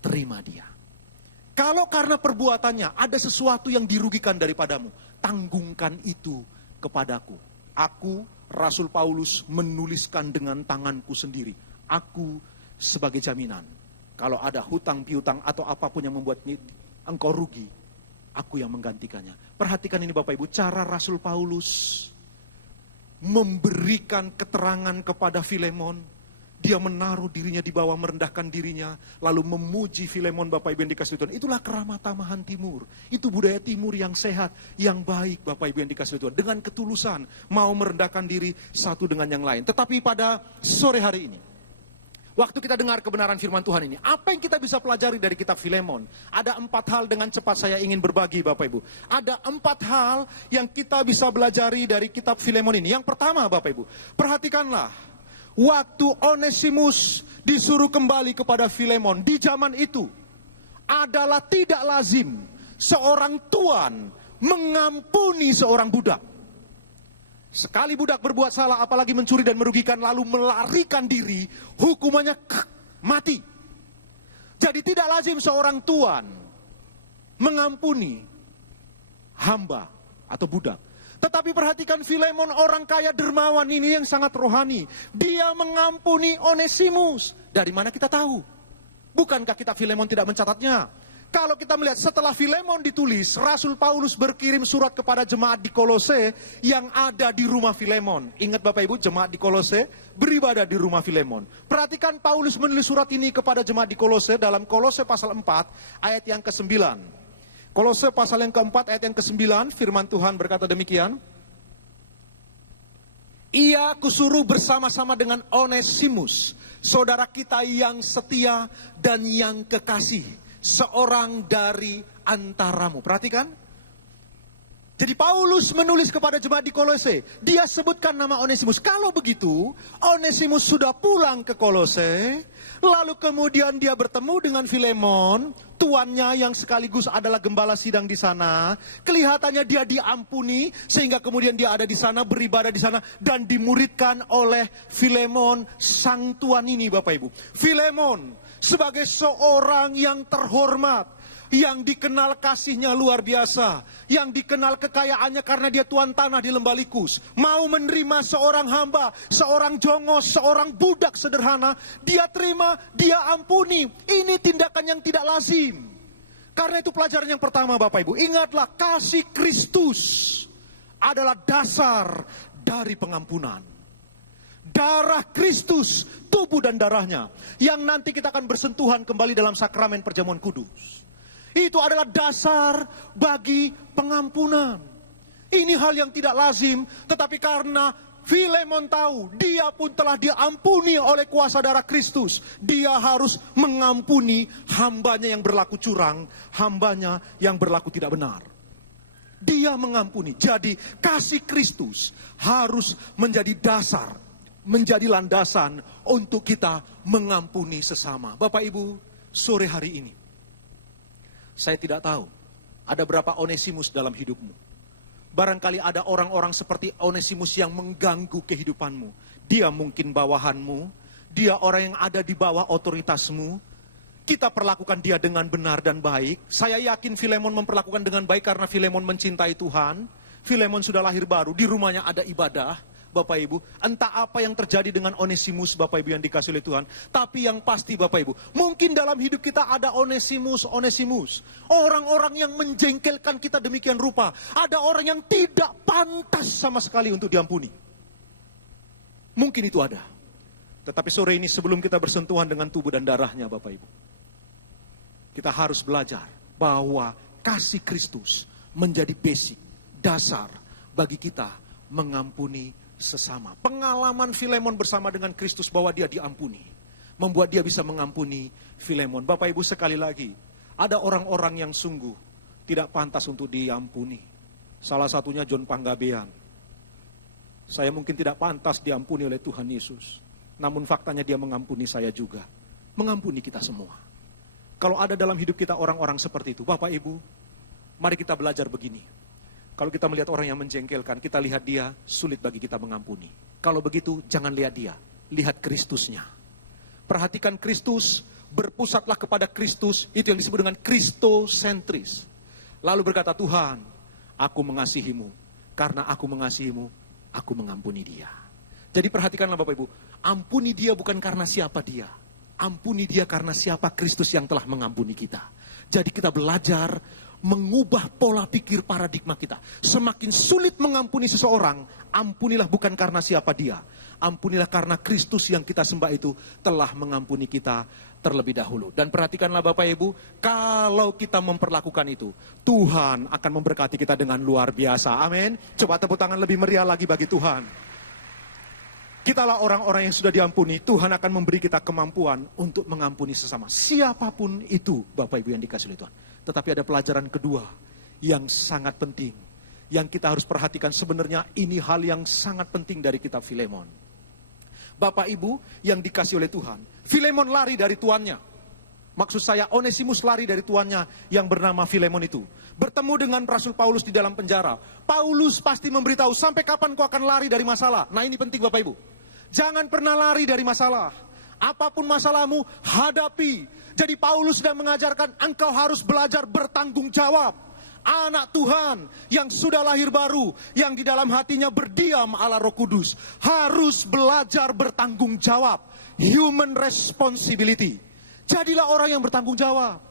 terima dia. Kalau karena perbuatannya ada sesuatu yang dirugikan daripadamu, tanggungkan itu kepadaku. Aku, Rasul Paulus, menuliskan dengan tanganku sendiri. Aku sebagai jaminan. Kalau ada hutang piutang atau apapun yang membuat engkau rugi, aku yang menggantikannya. Perhatikan ini Bapak Ibu, cara Rasul Paulus memberikan keterangan kepada Filemon. Dia menaruh dirinya di bawah, merendahkan dirinya, lalu memuji Filemon Bapak Ibu yang dikasihi Tuhan. Itulah keramah tamahan timur. Itu budaya timur yang sehat, yang baik Bapak Ibu yang dikasihi Tuhan. Dengan ketulusan, mau merendahkan diri satu dengan yang lain. Tetapi pada sore hari ini, waktu kita dengar kebenaran firman Tuhan ini, apa yang kita bisa pelajari dari kitab Filemon? Ada 4 hal dengan cepat saya ingin berbagi Bapak Ibu. Ada 4 hal yang kita bisa belajari dari kitab Filemon ini. Yang pertama Bapak Ibu, perhatikanlah. Waktu Onesimus disuruh kembali kepada Filemon di zaman itu adalah tidak lazim seorang tuan mengampuni seorang budak. Sekali budak berbuat salah, apalagi mencuri dan merugikan, lalu melarikan diri, hukumannya mati. Jadi tidak lazim seorang tuan mengampuni hamba atau budak. Tetapi perhatikan Filemon, orang kaya dermawan ini yang sangat rohani. Dia mengampuni Onesimus. Dari mana kita tahu? Bukankah kitab Filemon tidak mencatatnya? Kalau kita melihat setelah Filemon ditulis, Rasul Paulus berkirim surat kepada jemaat di Kolose yang ada di rumah Filemon. Ingat Bapak Ibu, jemaat di Kolose beribadah di rumah Filemon. Perhatikan Paulus menulis surat ini kepada jemaat di Kolose dalam Kolose pasal 4 ayat yang ke-9. Kolose pasal yang ke-4 ayat yang ke-9, firman Tuhan berkata demikian. Ia kusuruh bersama-sama dengan Onesimus, saudara kita yang setia dan yang kekasih, seorang dari antaramu. Perhatikan. Jadi Paulus menulis kepada jemaat di Kolose. Dia sebutkan nama Onesimus. Kalau begitu, Onesimus sudah pulang ke Kolose. Lalu kemudian dia bertemu dengan Filemon, tuannya yang sekaligus adalah gembala sidang di sana. Kelihatannya dia diampuni, sehingga kemudian dia ada di sana, beribadah di sana, dan dimuridkan oleh Filemon, sang tuan ini Bapak Ibu. Filemon sebagai seorang yang terhormat, yang dikenal kasihnya luar biasa, yang dikenal kekayaannya karena dia tuan tanah di Lembah Likus, mau menerima seorang hamba, seorang jongos, seorang budak sederhana, dia terima, dia ampuni. Ini tindakan yang tidak lazim. Karena itu pelajaran yang pertama Bapak Ibu, ingatlah kasih Kristus adalah dasar dari pengampunan. Darah Kristus, tubuh dan darahnya, yang nanti kita akan bersentuhan kembali dalam sakramen perjamuan kudus. Itu adalah dasar bagi pengampunan. Ini hal yang tidak lazim, tetapi karena Filemon tahu, dia pun telah diampuni oleh kuasa darah Kristus. Dia harus mengampuni hambanya yang berlaku curang, hambanya yang berlaku tidak benar. Dia mengampuni. Jadi kasih Kristus harus menjadi dasar, menjadi landasan untuk kita mengampuni sesama. Bapak Ibu, sore hari ini, saya tidak tahu ada berapa Onesimus dalam hidupmu. Barangkali ada orang-orang seperti Onesimus yang mengganggu kehidupanmu. Dia mungkin bawahanmu, dia orang yang ada di bawah otoritasmu. Kita perlakukan dia dengan benar dan baik. Saya yakin Filemon memperlakukan dengan baik karena Filemon mencintai Tuhan. Filemon sudah lahir baru, di rumahnya ada ibadah. Bapak Ibu, entah apa yang terjadi dengan Onesimus Bapak Ibu yang dikasih oleh Tuhan. Tapi yang pasti Bapak Ibu, mungkin dalam hidup kita ada Onesimus. Orang-orang yang menjengkelkan kita demikian rupa. Ada orang yang tidak pantas sama sekali untuk diampuni. Mungkin itu ada. Tetapi sore ini sebelum kita bersentuhan dengan tubuh dan darahnya Bapak Ibu, kita harus belajar bahwa kasih Kristus menjadi basic, dasar bagi kita mengampuni sesama. Pengalaman Filemon bersama dengan Kristus bahwa dia diampuni, membuat dia bisa mengampuni Filemon. Bapak Ibu, sekali lagi, ada orang-orang yang sungguh tidak pantas untuk diampuni. Salah satunya John Panggabean. Saya mungkin tidak pantas diampuni oleh Tuhan Yesus, namun faktanya dia mengampuni saya juga, mengampuni kita semua. Kalau ada dalam hidup kita orang-orang seperti itu, Bapak Ibu, mari kita belajar begini. Kalau kita melihat orang yang menjengkelkan, kita lihat dia, sulit bagi kita mengampuni. Kalau begitu, jangan lihat dia, lihat Kristusnya. Perhatikan Kristus, berpusatlah kepada Kristus, itu yang disebut dengan Kristosentris. Lalu berkata, Tuhan, aku mengasihimu, karena aku mengasihimu, aku mengampuni dia. Jadi perhatikanlah Bapak Ibu, ampuni dia bukan karena siapa dia. Ampuni dia karena siapa Kristus yang telah mengampuni kita. Jadi kita belajar mengubah pola pikir paradigma kita. Semakin sulit mengampuni seseorang, ampunilah bukan karena siapa dia. Ampunilah karena Kristus yang kita sembah itu telah mengampuni kita terlebih dahulu. Dan perhatikanlah Bapak Ibu, kalau kita memperlakukan itu, Tuhan akan memberkati kita dengan luar biasa. Amin. Coba tepuk tangan lebih meriah lagi bagi Tuhan. Kitalah orang-orang yang sudah diampuni, Tuhan akan memberi kita kemampuan untuk mengampuni sesama. Siapapun itu Bapak Ibu yang dikasih oleh Tuhan. Tetapi ada pelajaran kedua yang sangat penting. Yang kita harus perhatikan, sebenarnya ini hal yang sangat penting dari kitab Filemon. Bapak Ibu yang dikasih oleh Tuhan, Filemon lari dari tuannya. Maksud saya Onesimus lari dari tuannya yang bernama Filemon itu. Bertemu dengan Rasul Paulus di dalam penjara. Paulus pasti memberitahu, sampai kapan kau akan lari dari masalah. Nah ini penting Bapak Ibu. Jangan pernah lari dari masalah. Apapun masalahmu, hadapi. Jadi Paulus sedang mengajarkan engkau harus belajar bertanggung jawab. Anak Tuhan yang sudah lahir baru, yang di dalam hatinya berdiam Allah Roh Kudus, harus belajar bertanggung jawab. Human responsibility. Jadilah orang yang bertanggung jawab.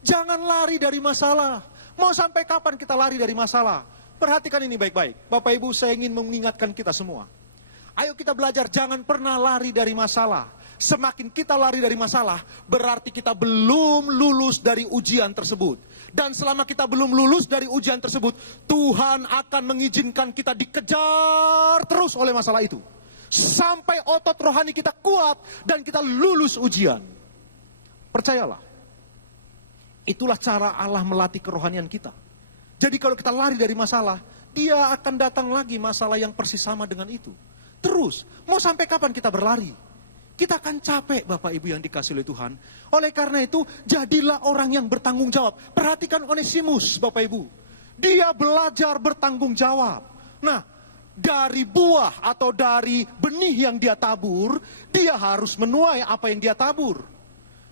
Jangan lari dari masalah. Mau sampai kapan kita lari dari masalah? Perhatikan ini baik-baik. Bapak Ibu, saya ingin mengingatkan kita semua. Ayo kita belajar, jangan pernah lari dari masalah. Semakin kita lari dari masalah, berarti kita belum lulus dari ujian tersebut. Dan selama kita belum lulus dari ujian tersebut, Tuhan akan mengizinkan kita dikejar terus oleh masalah itu. Sampai otot rohani kita kuat dan kita lulus ujian. Percayalah. Itulah cara Allah melatih kerohanian kita. Jadi kalau kita lari dari masalah, dia akan datang lagi masalah yang persis sama dengan itu. Terus, mau sampai kapan kita berlari? Kita akan capek Bapak Ibu yang dikasih oleh Tuhan. Oleh karena itu, jadilah orang yang bertanggung jawab. Perhatikan Onesimus Bapak Ibu. Dia belajar bertanggung jawab. Nah, dari buah atau dari benih yang dia tabur, dia harus menuai apa yang dia tabur.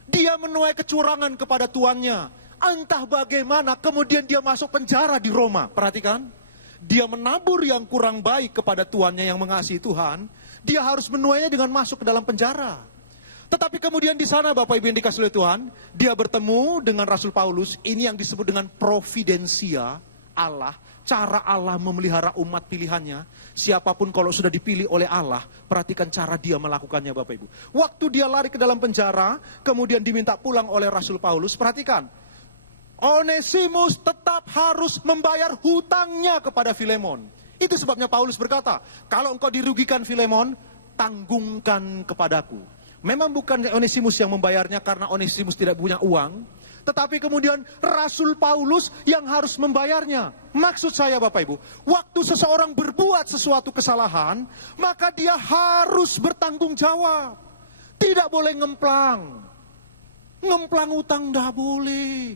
Dia menuai kecurangan kepada tuannya. Entah bagaimana kemudian dia masuk penjara di Roma. Perhatikan. Dia menabur yang kurang baik kepada tuannya yang mengasihi Tuhan. Dia harus menuainya dengan masuk ke dalam penjara. Tetapi kemudian di sana Bapak Ibu yang dikasih oleh Tuhan, dia bertemu dengan Rasul Paulus. Ini yang disebut dengan providensia Allah. Cara Allah memelihara umat pilihannya. Siapapun kalau sudah dipilih oleh Allah, perhatikan cara dia melakukannya Bapak Ibu. Waktu dia lari ke dalam penjara, kemudian diminta pulang oleh Rasul Paulus, perhatikan. Onesimus tetap harus membayar hutangnya kepada Filemon. Itu sebabnya Paulus berkata, kalau engkau dirugikan Filemon, tanggungkan kepadaku. Memang bukan Onesimus yang membayarnya karena Onesimus tidak punya uang. Tetapi kemudian Rasul Paulus yang harus membayarnya. Maksud saya Bapak Ibu, waktu seseorang berbuat sesuatu kesalahan, maka dia harus bertanggung jawab. Tidak boleh ngemplang. Ngemplang utang tidak boleh.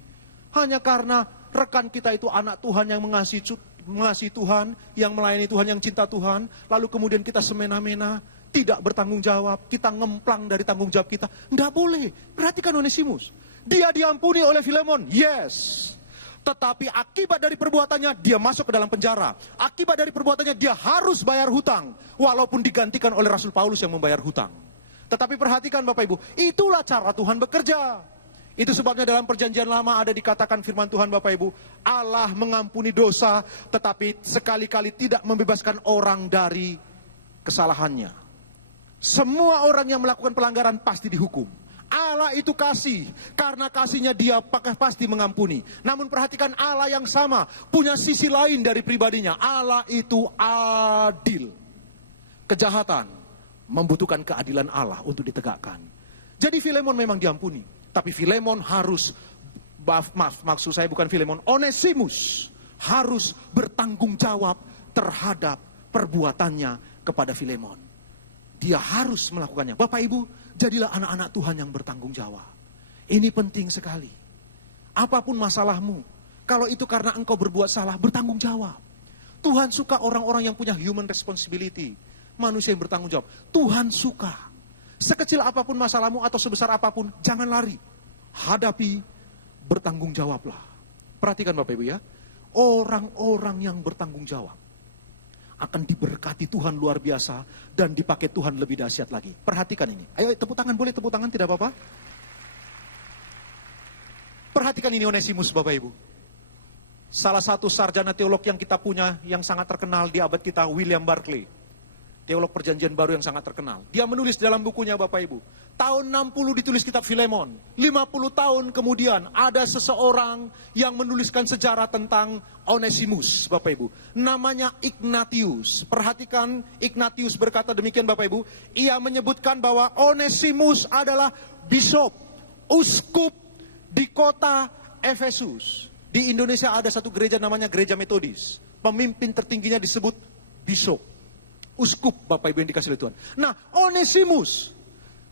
Hanya karena rekan kita itu anak Tuhan yang mengasihi Tuhan, yang melayani Tuhan, yang cinta Tuhan. Lalu kemudian kita semena-mena, tidak bertanggung jawab. Kita ngemplang dari tanggung jawab kita. Tidak boleh. Perhatikan Onesimus. Dia diampuni oleh Filemon, yes. Tetapi akibat dari perbuatannya, dia masuk ke dalam penjara. Akibat dari perbuatannya, dia harus bayar hutang. Walaupun digantikan oleh Rasul Paulus yang membayar hutang. Tetapi perhatikan Bapak Ibu, itulah cara Tuhan bekerja. Itu sebabnya dalam perjanjian lama ada dikatakan firman Tuhan Bapak Ibu, Allah mengampuni dosa, tetapi sekali-kali tidak membebaskan orang dari kesalahannya. Semua orang yang melakukan pelanggaran pasti dihukum. Allah itu kasih, karena kasihnya dia pasti mengampuni. Namun perhatikan Allah yang sama, punya sisi lain dari pribadinya. Allah itu adil. Kejahatan membutuhkan keadilan Allah untuk ditegakkan. Jadi Filemon memang diampuni. Tapi Filemon harus, maksud saya bukan Filemon, Onesimus harus bertanggung jawab terhadap perbuatannya kepada Filemon. Dia harus melakukannya. Bapak Ibu, jadilah anak-anak Tuhan yang bertanggung jawab. Ini penting sekali. Apapun masalahmu, kalau itu karena engkau berbuat salah, bertanggung jawab. Tuhan suka orang-orang yang punya human responsibility. Manusia yang bertanggung jawab. Tuhan suka. Sekecil apapun masalahmu atau sebesar apapun, jangan lari. Hadapi, bertanggung jawablah. Perhatikan Bapak Ibu ya. Orang-orang yang bertanggung jawab akan diberkati Tuhan luar biasa dan dipakai Tuhan lebih dahsyat lagi. Perhatikan ini. Ayo tepuk tangan, boleh tepuk tangan, tidak apa-apa. Perhatikan ini Onesimus Bapak Ibu. Salah satu sarjana teolog yang kita punya yang sangat terkenal di abad kita, William Barclay. Teolog perjanjian baru yang sangat terkenal. Dia menulis dalam bukunya Bapak Ibu. Tahun 60 ditulis kitab Filemon. 50 tahun kemudian ada seseorang yang menuliskan sejarah tentang Onesimus Bapak Ibu. Namanya Ignatius. Perhatikan Ignatius berkata demikian Bapak Ibu. Ia menyebutkan bahwa Onesimus adalah bishop, uskup di kota Efesus. Di Indonesia ada satu gereja namanya Gereja Metodis. Pemimpin tertingginya disebut bishop. Uskup Bapak Ibu yang dikasih oleh Tuhan. Nah, Onesimus,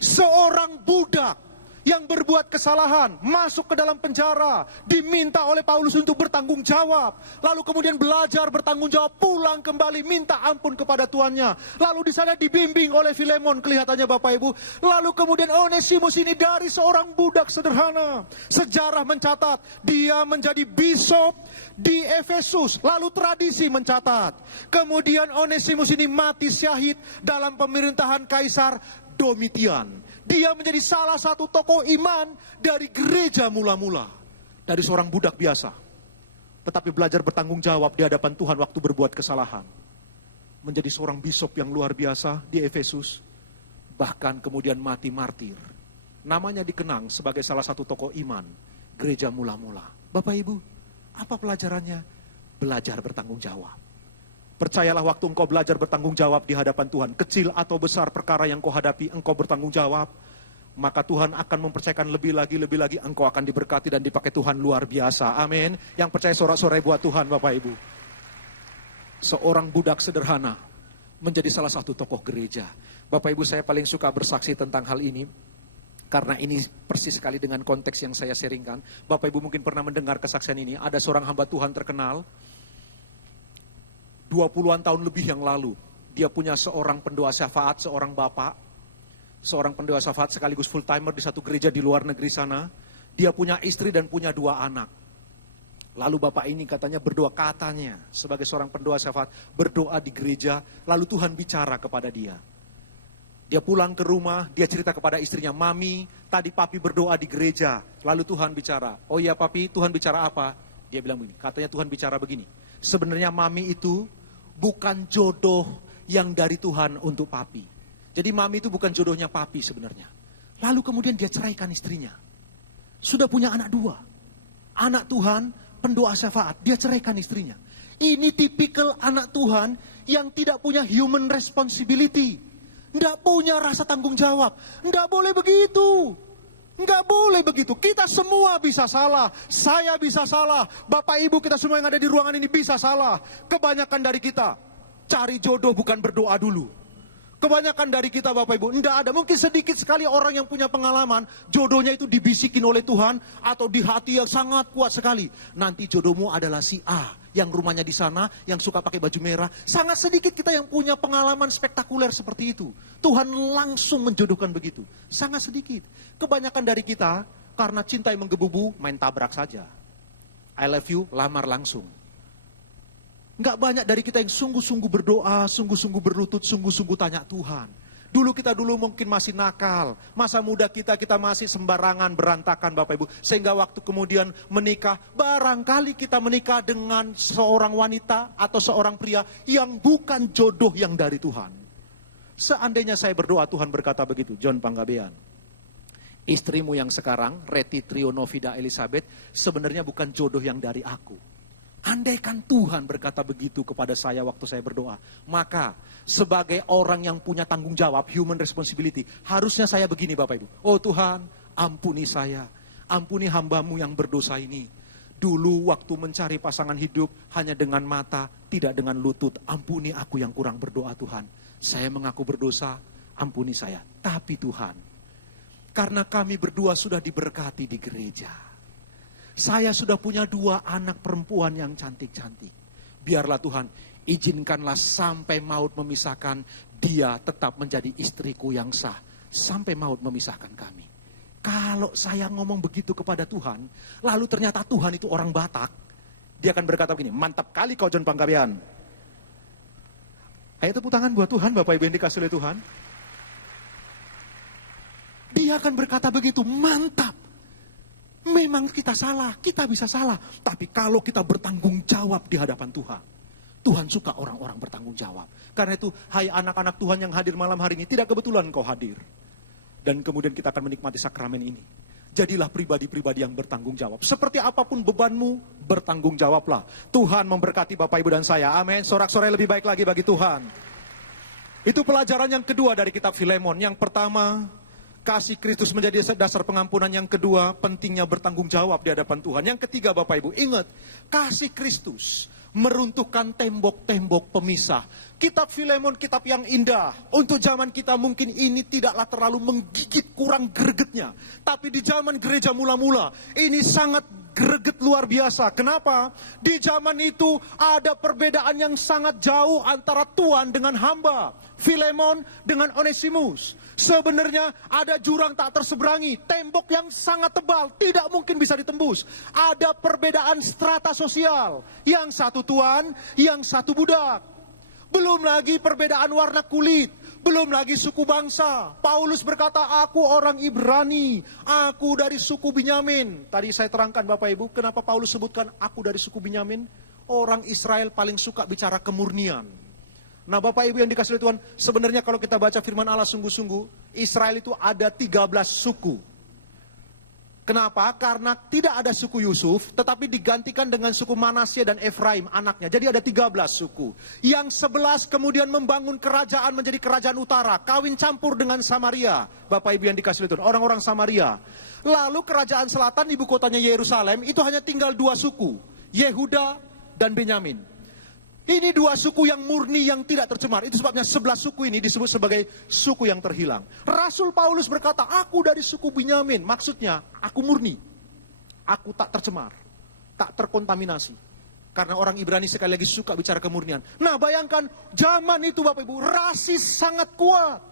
seorang budak yang berbuat kesalahan, masuk ke dalam penjara, diminta oleh Paulus untuk bertanggung jawab. Lalu kemudian belajar bertanggung jawab, pulang kembali minta ampun kepada tuannya. Lalu di sana dibimbing oleh Filemon kelihatannya Bapak Ibu. Lalu kemudian Onesimus ini dari seorang budak sederhana. Sejarah mencatat, dia menjadi bishop di Efesus. Lalu tradisi mencatat. Kemudian Onesimus ini mati syahid dalam pemerintahan Kaisar Domitian. Dia menjadi salah satu tokoh iman dari gereja mula-mula. Dari seorang budak biasa, tetapi belajar bertanggung jawab di hadapan Tuhan waktu berbuat kesalahan. Menjadi seorang bisop yang luar biasa di Efesus, bahkan kemudian mati martir. Namanya dikenang sebagai salah satu tokoh iman, gereja mula-mula. Bapak Ibu, apa pelajarannya? Belajar bertanggung jawab. Percayalah waktu engkau belajar bertanggung jawab di hadapan Tuhan, kecil atau besar perkara yang kau hadapi, engkau bertanggung jawab, maka Tuhan akan mempercayakan lebih lagi, engkau akan diberkati dan dipakai Tuhan luar biasa. Amin. Yang percaya sorak-sorai buat Tuhan, Bapak Ibu. Seorang budak sederhana menjadi salah satu tokoh gereja. Bapak Ibu, saya paling suka bersaksi tentang hal ini, karena ini persis sekali dengan konteks yang saya sharingkan. Bapak Ibu mungkin pernah mendengar kesaksian ini. Ada seorang hamba Tuhan terkenal, 20-an tahun lebih yang lalu, dia punya seorang pendoa syafaat, seorang bapak, seorang pendoa syafaat sekaligus full timer di satu gereja di luar negeri sana. Dia punya istri dan punya 2 anak. Lalu bapak ini katanya berdoa, katanya sebagai seorang pendoa syafaat, berdoa di gereja, lalu Tuhan bicara kepada dia. Dia pulang ke rumah, dia cerita kepada istrinya, "Mami, tadi papi berdoa di gereja." Lalu Tuhan bicara, "Oh iya papi, Tuhan bicara apa?" Dia bilang begini, katanya Tuhan bicara begini, "Sebenarnya mami itu bukan jodoh yang dari Tuhan untuk papi. Jadi mami itu bukan jodohnya papi sebenarnya." Lalu kemudian dia ceraikan istrinya. Sudah punya anak 2. Anak Tuhan, pendoa syafaat, dia ceraikan istrinya. Ini tipikal anak Tuhan yang tidak punya human responsibility. Tidak punya rasa tanggung jawab. Tidak boleh begitu. Nggak boleh begitu. Kita semua bisa salah. Saya bisa salah. Bapak Ibu kita semua yang ada di ruangan ini bisa salah. Kebanyakan dari kita cari jodoh bukan berdoa dulu. Kebanyakan dari kita Bapak Ibu, enggak ada. Mungkin sedikit sekali orang yang punya pengalaman, jodohnya itu dibisikin oleh Tuhan, atau di hati yang sangat kuat sekali. Nanti jodohmu adalah si A, yang rumahnya di sana, yang suka pakai baju merah. Sangat sedikit kita yang punya pengalaman spektakuler seperti itu. Tuhan langsung menjodohkan begitu. Sangat sedikit. Kebanyakan dari kita, karena cinta yang menggebu-gebu, main tabrak saja. I love you, lamar langsung. Enggak banyak dari kita yang sungguh-sungguh berdoa, sungguh-sungguh berlutut, sungguh-sungguh tanya Tuhan. Dulu kita mungkin masih nakal. Masa muda kita masih sembarangan, berantakan Bapak Ibu. Sehingga waktu kemudian menikah, barangkali kita menikah dengan seorang wanita atau seorang pria yang bukan jodoh yang dari Tuhan. Seandainya saya berdoa, Tuhan berkata begitu, John Panggabean, istrimu yang sekarang, Reti Trionovida Elizabeth, sebenarnya bukan jodoh yang dari aku. Andaikan Tuhan berkata begitu kepada saya waktu saya berdoa, maka sebagai orang yang punya tanggung jawab, human responsibility, harusnya saya begini Bapak Ibu. Oh Tuhan, ampuni saya, ampuni hambamu yang berdosa ini. Dulu waktu mencari pasangan hidup hanya dengan mata, tidak dengan lutut. Ampuni aku yang kurang berdoa Tuhan. Saya mengaku berdosa, ampuni saya. Tapi Tuhan, karena kami berdua sudah diberkati di gereja. Saya sudah punya 2 anak perempuan yang cantik-cantik. Biarlah Tuhan, izinkanlah sampai maut memisahkan, dia tetap menjadi istriku yang sah. Sampai maut memisahkan kami. Kalau saya ngomong begitu kepada Tuhan, lalu ternyata Tuhan itu orang Batak, dia akan berkata begini, mantap kali kau John Panggabean. Ayo tepuk tangan buat Tuhan, Bapak Ibu yang dikasih oleh Tuhan. Dia akan berkata begitu, mantap. Memang kita salah, kita bisa salah. Tapi kalau kita bertanggung jawab di hadapan Tuhan, Tuhan suka orang-orang bertanggung jawab. Karena itu, hai anak-anak Tuhan yang hadir malam hari ini, tidak kebetulan kau hadir. Dan kemudian kita akan menikmati sakramen ini. Jadilah pribadi-pribadi yang bertanggung jawab. Seperti apapun bebanmu, bertanggung jawablah. Tuhan memberkati Bapak Ibu dan saya. Amin. Sorak-sorai lebih baik lagi bagi Tuhan. Itu pelajaran yang kedua dari kitab Filemon. Yang pertama, kasih Kristus menjadi dasar pengampunan. Yang kedua, pentingnya bertanggung jawab di hadapan Tuhan. Yang ketiga Bapak Ibu, ingat, kasih Kristus meruntuhkan tembok-tembok pemisah. Kitab Filemon, kitab yang indah. Untuk zaman kita mungkin ini tidaklah terlalu menggigit, kurang gregetnya. Tapi di zaman gereja mula-mula, ini sangat greget luar biasa. Kenapa? Di zaman itu ada perbedaan yang sangat jauh antara Tuhan dengan hamba. Filemon dengan Onesimus. Sebenarnya ada jurang tak terseberangi, tembok yang sangat tebal, tidak mungkin bisa ditembus. Ada perbedaan strata sosial, yang satu tuan, yang satu budak. Belum lagi perbedaan warna kulit, Belum lagi suku bangsa. Paulus berkata, aku orang Ibrani, aku dari suku Binyamin. Tadi saya terangkan Bapak Ibu, kenapa Paulus sebutkan aku dari suku Binyamin? Orang Israel paling suka bicara kemurnian. Nah Bapak Ibu yang dikasihi Tuhan, sebenarnya kalau kita baca firman Allah sungguh-sungguh, Israel itu ada 13 suku. Kenapa? Karena tidak ada suku Yusuf, tetapi digantikan dengan suku Manasye dan Efraim anaknya. Jadi ada 13 suku. Yang 11 kemudian membangun kerajaan menjadi kerajaan utara, kawin campur dengan Samaria. Bapak Ibu yang dikasihi Tuhan, orang-orang Samaria. Lalu kerajaan selatan, ibu kotanya Yerusalem, itu hanya tinggal 2 suku, Yehuda dan Benyamin. Ini 2 suku yang murni, yang tidak tercemar. Itu sebabnya 11 suku ini disebut sebagai suku yang terhilang. Rasul Paulus berkata, aku dari suku Benyamin. Maksudnya, aku murni. Aku tak tercemar, tak terkontaminasi. Karena orang Ibrani sekali lagi suka bicara kemurnian. Nah bayangkan, zaman itu Bapak Ibu, rasis sangat kuat.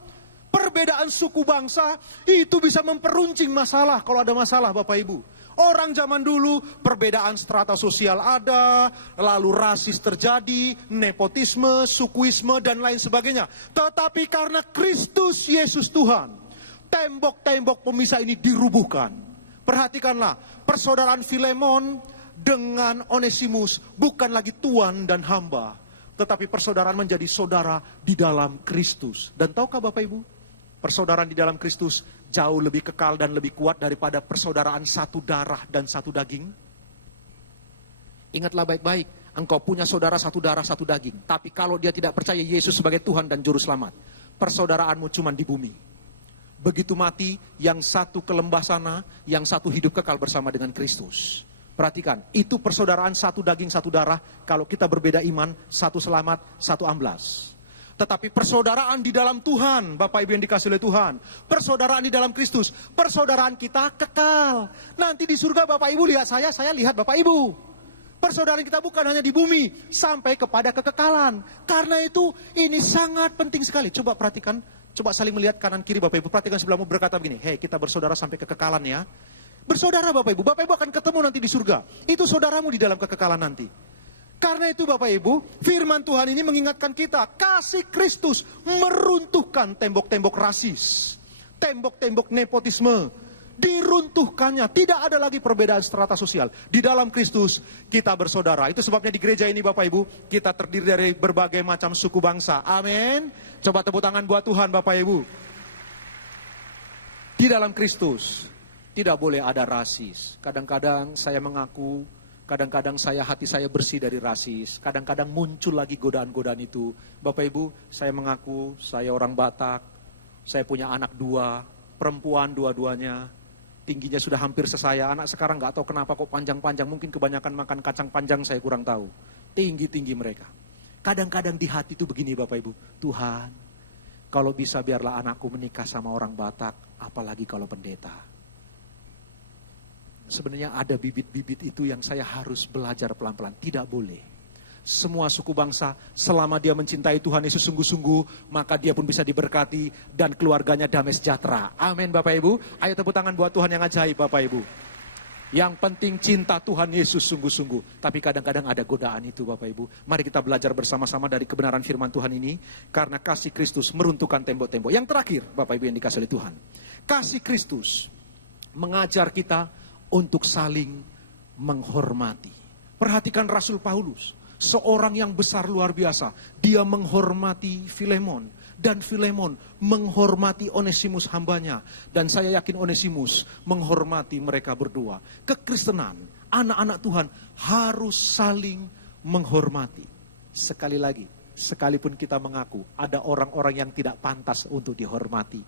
Perbedaan suku bangsa, itu bisa memperuncing masalah kalau ada masalah Bapak Ibu. Orang zaman dulu perbedaan strata sosial ada, lalu rasis terjadi, nepotisme, sukuisme dan lain sebagainya. Tetapi karena Kristus Yesus Tuhan, tembok-tembok pemisah ini dirubuhkan. Perhatikanlah, persaudaraan Filemon dengan Onesimus bukan lagi tuan dan hamba, tetapi persaudaraan menjadi saudara di dalam Kristus. Dan tahukah Bapak Ibu, persaudaraan di dalam Kristus jauh lebih kekal dan lebih kuat daripada persaudaraan satu darah dan satu daging. Ingatlah baik-baik, engkau punya saudara satu darah satu daging. Tapi kalau dia tidak percaya Yesus sebagai Tuhan dan Juru Selamat, persaudaraanmu cuma di bumi. Begitu mati, yang satu ke lembah sana, yang satu hidup kekal bersama dengan Kristus. Perhatikan, itu persaudaraan satu daging satu darah. Kalau kita berbeda iman, satu selamat, satu amblas. Tetapi persaudaraan di dalam Tuhan, Bapak Ibu yang dikasihi oleh Tuhan, persaudaraan di dalam Kristus, persaudaraan kita kekal. Nanti di surga Bapak Ibu lihat saya lihat Bapak Ibu. Persaudaraan kita bukan hanya di bumi, sampai kepada kekekalan. Karena itu ini sangat penting sekali. Coba perhatikan, coba saling melihat kanan kiri Bapak Ibu. Perhatikan sebelahmu, berkata begini, hei kita bersaudara sampai kekekalan ya. Bersaudara Bapak Ibu akan ketemu nanti di surga. Itu saudaramu di dalam kekekalan nanti. Karena itu Bapak Ibu, firman Tuhan ini mengingatkan kita, kasih Kristus meruntuhkan tembok-tembok rasis, tembok-tembok nepotisme, diruntuhkannya. Tidak ada lagi perbedaan strata sosial. Di dalam Kristus kita bersaudara. Itu sebabnya di gereja ini Bapak Ibu, kita terdiri dari berbagai macam suku bangsa. Amin. Coba tepuk tangan buat Tuhan Bapak Ibu. Di dalam Kristus tidak boleh ada rasis. Kadang-kadang saya mengaku, kadang-kadang hati saya bersih dari rasis. Kadang-kadang muncul lagi godaan-godaan itu. Bapak Ibu, saya mengaku saya orang Batak. Saya punya anak 2, perempuan dua-duanya. Tingginya sudah hampir sesaya. Anak sekarang gak tahu kenapa kok panjang-panjang. Mungkin kebanyakan makan kacang panjang, saya kurang tahu. Tinggi-tinggi mereka. Kadang-kadang di hati itu begini Bapak Ibu. Tuhan, kalau bisa biarlah anakku menikah sama orang Batak. Apalagi kalau pendeta. Sebenarnya ada bibit-bibit itu yang saya harus belajar pelan-pelan. Tidak boleh. Semua suku bangsa, selama dia mencintai Tuhan Yesus sungguh-sungguh, maka dia pun bisa diberkati dan keluarganya damai sejahtera. Amin Bapak Ibu. Ayo tepuk tangan buat Tuhan yang ajaib Bapak Ibu. Yang penting cinta Tuhan Yesus sungguh-sungguh. Tapi kadang-kadang ada godaan itu Bapak Ibu. Mari kita belajar bersama-sama dari kebenaran firman Tuhan ini. Karena kasih Kristus meruntuhkan tembok-tembok. Yang terakhir Bapak Ibu yang dikasihi oleh Tuhan. Kasih Kristus mengajar kita untuk saling menghormati. Perhatikan Rasul Paulus, seorang yang besar luar biasa. Dia menghormati Filemon, dan Filemon menghormati Onesimus hambanya. Dan saya yakin Onesimus menghormati mereka berdua. Kekristenan, anak-anak Tuhan harus saling menghormati. Sekali lagi, sekalipun kita mengaku ada orang-orang yang tidak pantas untuk dihormati.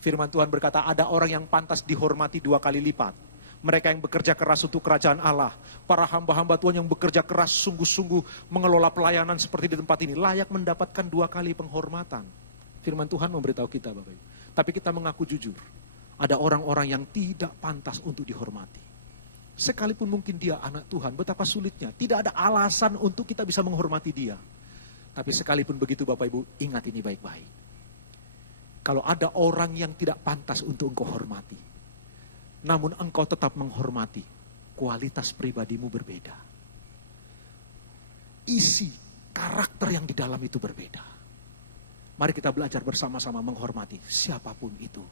Firman Tuhan berkata ada orang yang pantas dihormati 2 kali lipat. Mereka yang bekerja keras untuk kerajaan Allah. Para hamba-hamba Tuhan yang bekerja keras sungguh-sungguh mengelola pelayanan seperti di tempat ini. Layak mendapatkan 2 kali penghormatan. Firman Tuhan memberitahu kita Bapak Ibu. Tapi kita mengaku jujur. Ada orang-orang yang tidak pantas untuk dihormati. Sekalipun mungkin dia anak Tuhan, betapa sulitnya. Tidak ada alasan untuk kita bisa menghormati dia. Tapi sekalipun begitu Bapak Ibu, ingat ini baik-baik. Kalau ada orang yang tidak pantas untuk engkau hormati, namun engkau tetap menghormati, kualitas pribadimu berbeda. Isi karakter yang di dalam itu berbeda. Mari kita belajar bersama-sama menghormati siapapun itu.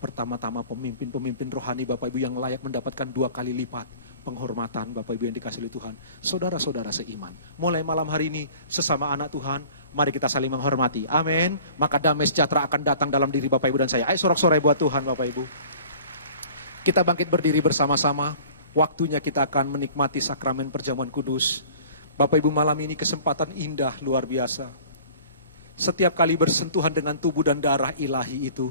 Pertama-tama pemimpin-pemimpin rohani Bapak Ibu yang layak mendapatkan 2 kali lipat penghormatan Bapak Ibu yang dikasihi oleh Tuhan. Saudara-saudara seiman. Mulai malam hari ini sesama anak Tuhan, mari kita saling menghormati. Amin. Maka damai sejahtera akan datang dalam diri Bapak Ibu dan saya. Ayo sorak-sorai buat Tuhan Bapak Ibu. Kita bangkit berdiri bersama-sama. Waktunya kita akan menikmati sakramen perjamuan kudus. Bapak Ibu, malam ini kesempatan indah luar biasa. Setiap kali bersentuhan dengan tubuh dan darah ilahi itu,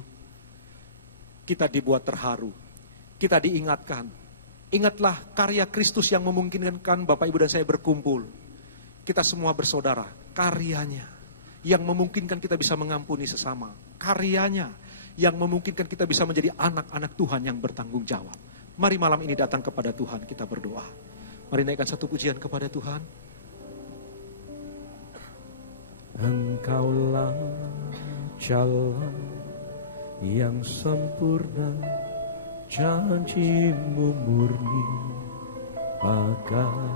kita dibuat terharu. Kita diingatkan. Ingatlah karya Kristus yang memungkinkan Bapak Ibu dan saya berkumpul. Kita semua bersaudara. Karyanya yang memungkinkan kita bisa mengampuni sesama. Karyanya yang memungkinkan kita bisa menjadi anak-anak Tuhan yang bertanggung jawab. Mari malam ini datang kepada Tuhan, kita berdoa. Mari naikkan satu pujian kepada Tuhan. Engkaulah jalan yang sempurna, janjimu murni, bagai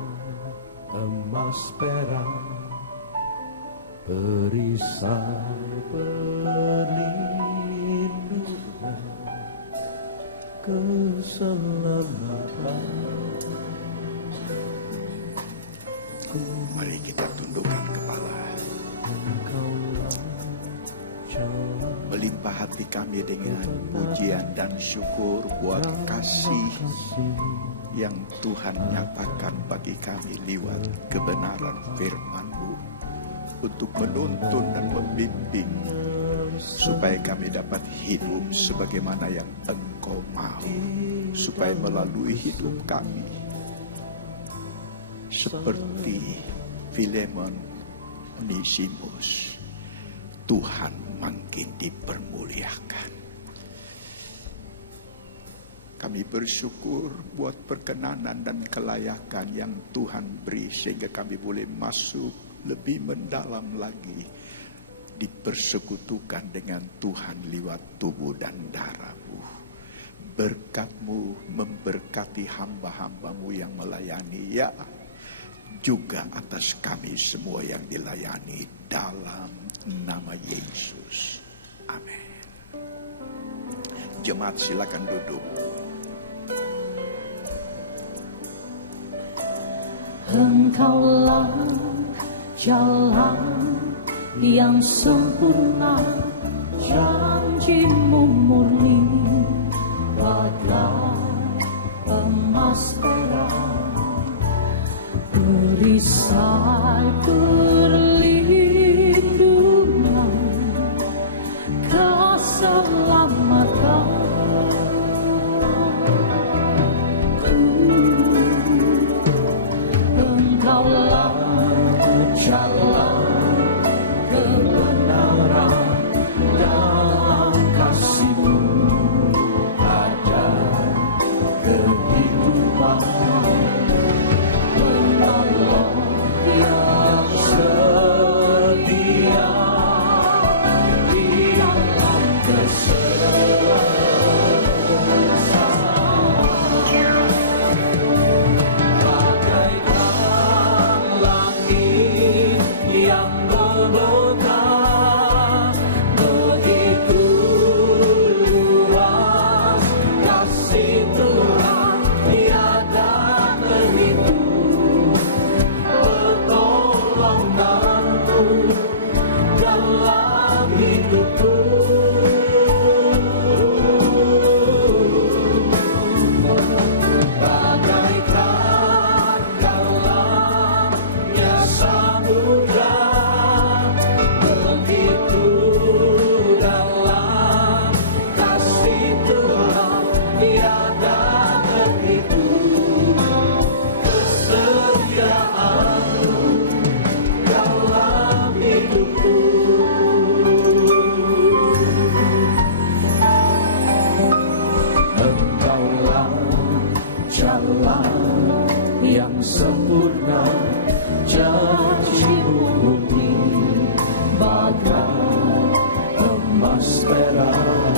emas perak, perisai perlindungan, keselamatan. Mari kita tundukkan kepala. Melimpah hati kami dengan pujian dan syukur buat kasih yang Tuhan nyatakan bagi kami lewat kebenaran firman-Mu untuk menuntun dan membimbing supaya kami dapat hidup sebagaimana yang Engkau mau, supaya melalui hidup kami seperti Filemon, Onesimus, Tuhan makin dipermuliakan. Kami bersyukur buat perkenanan dan kelayakan yang Tuhan beri sehingga kami boleh masuk lebih mendalam lagi, dipersekutukan dengan Tuhan lewat tubuh dan darah-Mu. Berkat-Mu memberkati hamba-hamba-Mu yang melayani, ya, juga atas kami semua yang dilayani dalam nama Yesus. Amin. Jemaat silakan duduk. Engkaulah jalan yang sempurna, janjimu murni, bagai emas perak, perisai perlindungan, keselamatan. Engkaulah jalan kebenaran, dalam kasih-Mu ada kehidupan. Menolong yang setia di dalam kesengsaraan, bagaikan langit yang membentang, begitu luas kasih Tuhan tiada terhitung. Pertolongan-Mu dalam hidupku, bagaikan dalamnya samudra, begitu dalam kasih Tuhan tiada terhitung. Kesetiaan-Mu dalam hidupku. Engkaulah jalan yang sempurna, janji-Mu murni, bagai emas perak,